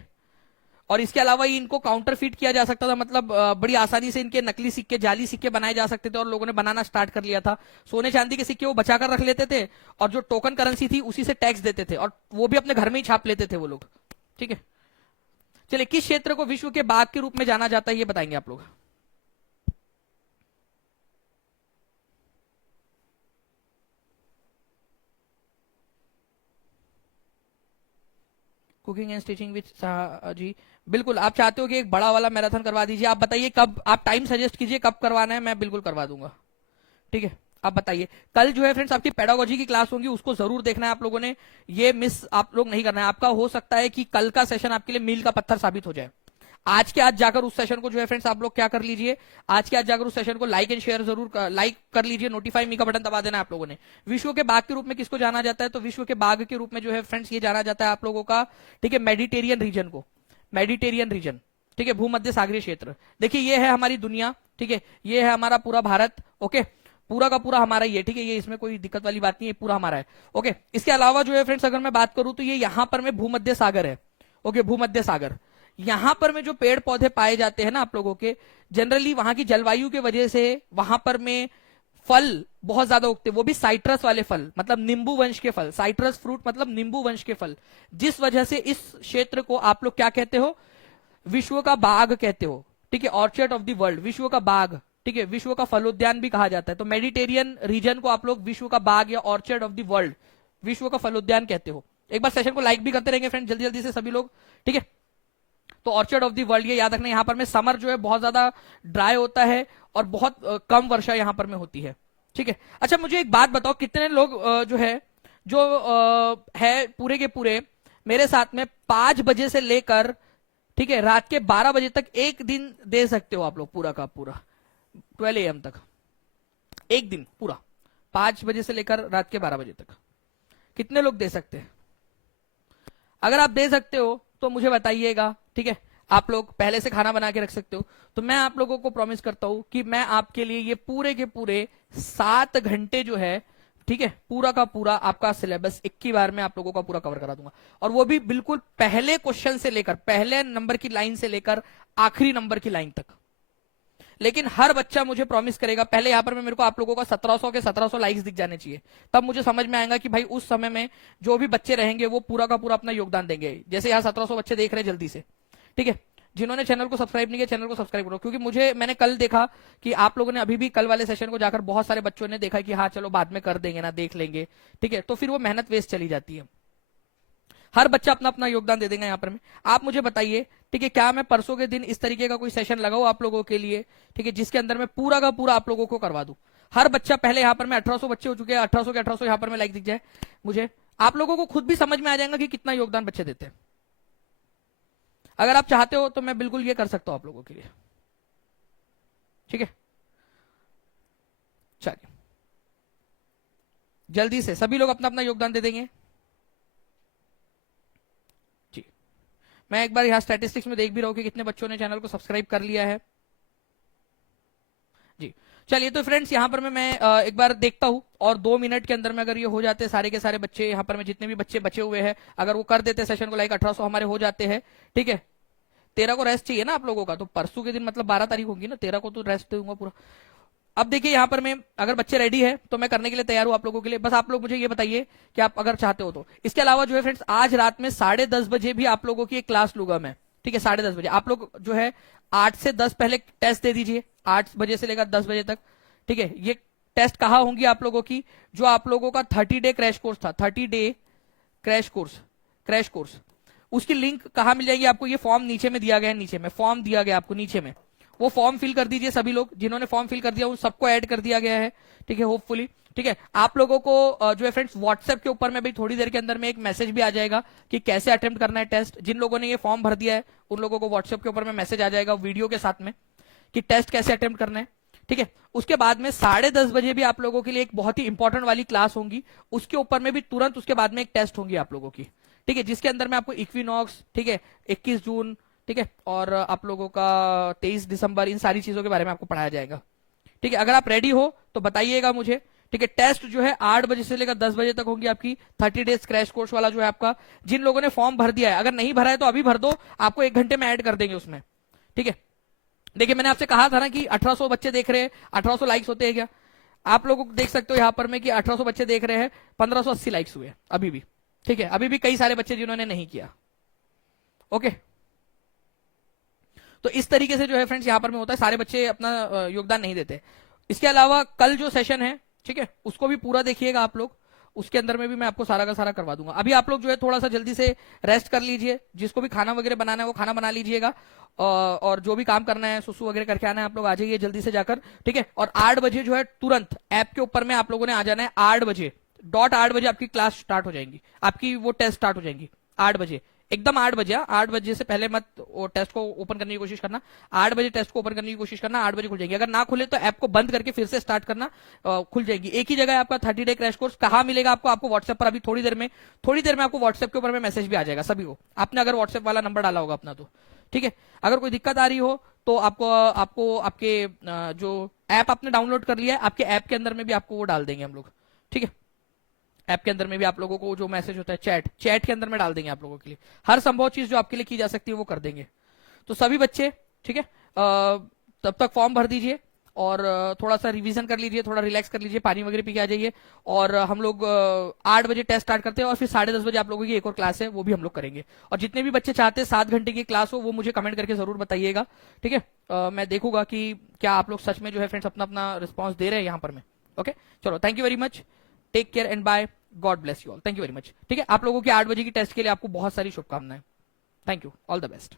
और इसके अलावा इनको काउंटर फिट किया जा सकता था, मतलब बड़ी आसानी से इनके नकली सिक्के, जाली सिक्के बनाए जा सकते थे, और लोगों ने बनाना स्टार्ट कर लिया था। सोने चांदी के सिक्के वो बचाकर रख लेते थे, और जो टोकन करेंसी थी उसी से टैक्स देते थे, और वो भी अपने घर में ही छाप लेते थे वो लोग, ठीक है। चलिए, किस क्षेत्र को विश्व के बाग के रूप में जाना जाता है, ये बताएंगे आप लोग। कुकिंग एंड स्टिचिंग विद जी, बिल्कुल। आप चाहते हो कि एक बड़ा वाला मैराथन करवा दीजिए, आप बताइए कब, आप टाइम सजेस्ट कीजिए कब करवाना है, मैं बिल्कुल करवा दूंगा, ठीक है। आप बताइए। कल जो है फ्रेंड्स आपकी पेडागोजी की क्लास होगी, उसको जरूर देखना है आप लोगों ने, ये मिस आप लोग नहीं करना है। आपका हो सकता है कि कल का सेशन आपके लिए मील का पत्थर साबित हो जाए। आज के आज जाकर उस सेशन को जो है फ्रेंड्स आप लोग क्या कर लीजिए, आज के आज जाकर उस सेशन को लाइक एंड शेयर जरूर लाइक कर लीजिए, नोटिफाई मी का बटन दबा देना आप लोगों ने। विश्व के बाग के रूप में किसको जाना जाता है, तो विश्व के बाग के रूप में जो है फ्रेंड्स ये जाना जाता है आप लोगों का, ठीक है, मेडिटेरियन रीजन को, मेडिटेरियन रीजन, ठीक है, भूमध्य सागरीय क्षेत्र। देखिए ये है हमारी दुनिया, ठीक है, ये है हमारा पूरा भारत, ओके, पूरा का पूरा हमारा ही है, ठीक है, ये इसमें कोई दिक्कत वाली बात नहीं है, पूरा हमारा है, ओके। इसके अलावा जो है फ्रेंड्स अगर मैं बात करूं तो ये यहां पर में भूमध्य सागर है, ओके, भूमध्य सागर। यहां पर में जो पेड़ पौधे पाए जाते हैं ना आप लोगों के, जनरली वहां की जलवायु की वजह से वहां पर में फल बहुत ज्यादा उगते, वो भी साइट्रस वाले फल, मतलब नींबू वंश के फल, साइट्रस फ्रूट मतलब नींबू वंश के फल, जिस वजह से इस क्षेत्र को आप लोग क्या कहते हो, विश्व का बाग कहते हो, ठीक है, ऑर्चर्ड ऑफ द वर्ल्ड, विश्व का बाग, ठीक है, विश्व का फलोद्यान भी कहा जाता है। तो मेडिटेरियन रीजन को आप लोग विश्व का बाग या ऑर्चर्ड ऑफ द वर्ल्ड, विश्व का फलोद्यान कहते हो। एक बार सेशन को लाइक भी करते रहेंगे फ्रेंड, जल्दी जल्दी से सभी लोग, ठीक है। तो ऑर्चर्ड ऑफ द वर्ल्ड, ये याद रखना, यहाँ पर में समर जो है बहुत ज्यादा ड्राई होता है, और बहुत कम वर्षा यहाँ पर में होती है, ठीक है। अच्छा मुझे एक बात बताओ, कितने लोग जो है, जो है पूरे के पूरे मेरे साथ में 5 बजे से लेकर, ठीक है, रात के 12 बजे तक एक दिन दे सकते हो आप लोग, पूरा का पूरा 12 AM तक, एक दिन पूरा, 5 बजे से लेकर रात के 12 बजे तक, कितने लोग दे सकते हैं? अगर आप दे सकते हो तो मुझे बताइएगा, ठीक है। आप लोग पहले से खाना बना के रख सकते हो, तो मैं आप लोगों को प्रॉमिस करता हूं कि मैं आपके लिए ये पूरे के पूरे 7 घंटे जो है, ठीक है, पूरा का पूरा आपका सिलेबस 21 बार में आप लोगों का पूरा कवर करा दूंगा, और वो भी बिल्कुल पहले क्वेश्चन से लेकर, पहले नंबर की लाइन से लेकर आखिरी नंबर की लाइन तक। लेकिन हर बच्चा मुझे प्रॉमिस करेगा, पहले यहां पर मैं, मेरे को आप लोगों का 1700 के 1700 लाइक्स दिख जाने चाहिए, तब मुझे समझ में आएगा कि भाई उस समय में जो भी बच्चे रहेंगे वो पूरा का पूरा अपना योगदान देंगे। जैसे यहाँ 1700 बच्चे देख रहे हैं, जल्दी से, ठीक है। जिन्होंने चैनल को सब्सक्राइब नहीं किया, चैनल को सब्सक्राइब करो, क्योंकि मैंने कल देखा कि आप लोगों ने अभी भी कल वाले सेशन को जाकर बहुत सारे बच्चों ने देखा कि हाँ चलो बाद में कर देंगे ना, देख लेंगे, ठीक है, तो फिर वो मेहनत वेस्ट चली जाती है। हर बच्चा अपना अपना योगदान दे देगा यहाँ पर में। आप मुझे बताइए, ठीक है, क्या मैं परसों के दिन इस तरीके का कोई सेशन लगाऊं आप लोगों के लिए, ठीक है, जिसके अंदर मैं पूरा का पूरा आप लोगों को करवा दूं। हर बच्चा, पहले यहाँ पर में 1800 बच्चे हो चुके हैं, 1800 के 1800 यहाँ पर में लाइक दिख जाए मुझे, आप लोगों को खुद भी समझ में आ जाएगा कि कितना योगदान बच्चे देते हैं। अगर आप चाहते हो तो मैं बिल्कुल ये कर सकता हूं आप लोगों के लिए, ठीक है। चलिए जल्दी से सभी लोग अपना अपना योगदान दे देंगे जी। मैं एक बार यहाँ स्टैटिस्टिक्स में देख भी रहा हूं कि कितने बच्चों ने चैनल को सब्सक्राइब कर लिया है जी। चलिए तो फ्रेंड्स यहाँ पर मैं एक बार देखता हूँ, और 2 मिनट के अंदर में अगर ये हो जाते सारे के सारे बच्चे, यहाँ पर में जितने भी बच्चे बचे हुए हैं, अगर वो कर देते सेशन को, लाइक 1800 हमारे हो जाते हैं, ठीक है। 13 को रेस्ट चाहिए ना आप लोगों का, तो परसों के दिन मतलब 12 तारीख होगी ना, 13 को तो रेस्ट दूंगा पूरा। अब देखिए यहाँ पर मैं, अगर बच्चे रेडी है तो मैं करने के लिए तैयार हूं आप लोगों के लिए, बस आप लोग मुझे ये बताइए कि आप अगर चाहते हो तो। इसके अलावा जो है फ्रेंड्स, आज रात में 10:30 बजे भी आप लोगों की एक क्लास लूंगा मैं, ठीक है, 10:30 बजे। आप लोग जो है 8 से 10 पहले टेस्ट दे दीजिए, 8 बजे से लेकर 10 बजे तक, ठीक है। ये टेस्ट कहाँ होंगी आप लोगों की, जो आप लोगों का 30 डे क्रैश कोर्स था, 30 डे क्रैश कोर्स, उसकी लिंक कहाँ मिल जाएगी आपको, ये फॉर्म नीचे में दिया गया है, नीचे में फॉर्म दिया गया आपको नीचे में, वो फॉर्म फिल कर दीजिए सभी लोग, जिन्होंने फॉर्म फिल कर दिया उन सबको ऐड कर दिया गया है, ठीक है, होपफुली, ठीक है। आप लोगों को जो है फ्रेंड्स व्हाट्सएप के ऊपर में भी थोड़ी देर के अंदर में एक मैसेज भी आ जाएगा कि कैसे अटेम्प्ट करना है टेस्ट। जिन लोगों ने ये फॉर्म भर दिया है उन लोगों को व्हाट्सएप के ऊपर में मैसेज आ जाएगा वीडियो के साथ में कि टेस्ट कैसे अटेम्प्ट करना है, ठीक है। उसके बाद में 10:30 बजे भी आप लोगों के लिए एक बहुत ही इंपॉर्टेंट वाली क्लास होंगी, उसके ऊपर में भी तुरंत उसके बाद में एक टेस्ट होंगी आप लोगों की, ठीक है, जिसके अंदर में आपको इक्विनॉक्स, ठीक है, 21 जून, ठीक है, और आप लोगों का 23 दिसंबर, इन सारी चीजों के बारे में आपको पढ़ाया जाएगा, ठीक है। अगर आप रेडी हो तो बताइएगा मुझे, ठीक है। टेस्ट जो है 8 बजे से लेकर 10 बजे तक होंगी आपकी। 30 डेज क्रैश कोर्स वाला जो है आपका, जिन लोगों ने फॉर्म भर दिया है, अगर नहीं भरा है तो अभी भर दो, आपको 1 घंटे में ऐड कर देंगे उसमें, ठीक है। देखिए मैंने आपसे कहा था ना कि 1800 बच्चे देख रहे हैं, 1800 लाइक्स होते हैं क्या? आप लोग देख सकते हो यहां पर में कि 1800 बच्चे देख रहे हैं, 1580 लाइक्स हुए अभी भी, ठीक है। अभी भी कई सारे बच्चे जिन्होंने नहीं किया। ओके, तो इस तरीके से जो है फ्रेंड्स यहां पर में होता है, सारे बच्चे अपना योगदान नहीं देते। इसके अलावा कल जो सेशन है, ठीक है, उसको भी पूरा देखिएगा आप लोग, उसके अंदर में भी मैं आपको सारा का सारा करवा दूंगा। अभी आप लोग जो है थोड़ा सा जल्दी से रेस्ट कर लीजिए, जिसको भी खाना वगैरह बनाना है वो खाना बना लीजिएगा, और जो भी काम करना है सुसु वगैरह करके आना है आप लोग आ जाइए जल्दी से जाकर, ठीक है। और 8 बजे जो है तुरंत ऐप के ऊपर में आप लोगों ने आ जाना है, 8 बजे डॉट 8 बजे आपकी क्लास स्टार्ट हो जाएंगी, आपकी वो टेस्ट स्टार्ट हो जाएंगी 8 बजे, एकदम 8 बजे। 8 बजे से पहले मत वो टेस्ट को ओपन करने की कोशिश करना, 8 बजे टेस्ट को ओपन करने की कोशिश करना, 8 बजे खुल जाएगी। अगर ना खुले तो ऐप को बंद करके फिर से स्टार्ट करना, खुल जाएगी। एक ही जगह है आपका 30 डे क्रैश कोर्स। कहाँ मिलेगा आपको? आपको व्हाट्सएप पर अभी थोड़ी देर में आपको व्हाट्सएप के ऊपर में मैसेज भी आ जाएगा सभी को, आपने अगर व्हाट्सएप वाला नंबर डाला होगा अपना तो, ठीक है। अगर कोई दिक्कत आ रही हो तो आपको आपको आपके जो ऐप आपने डाउनलोड कर लिया है, आपके ऐप के अंदर में भी आपको वो डाल देंगे हम लोग, ठीक है। ऐप के अंदर में भी आप लोगों को जो मैसेज होता है चैट के अंदर में डाल देंगे आप लोगों के लिए, हर संभव चीज जो आपके लिए की जा सकती है वो कर देंगे। तो सभी बच्चे, ठीक है, तब तक फॉर्म भर दीजिए और थोड़ा सा रिवीजन कर लीजिए, थोड़ा रिलैक्स कर लीजिए, पानी वगैरह पी के आ जाइए। और हम लोग 8 बजे टेस्ट स्टार्ट करते हैं और फिर 10:30 बजे आप लोगों की एक और क्लास है, वो भी हम लोग करेंगे। और जितने भी बच्चे चाहते हैं 7 घंटे की क्लास हो, वो मुझे कमेंट करके जरूर बताइएगा, ठीक है। मैं देखूंगा कि क्या आप लोग सच में जो है फ्रेंड्स अपना अपना रिस्पॉन्स दे रहे हैं यहाँ पर में। ओके, चलो, thank you very much, take care and bye, god bless you all, thank you very much, ठीक है। आप लोगों की 8 बजे की टेस्ट के लिए आपको बहुत सारी शुभकामनाएं, thank you, all the best.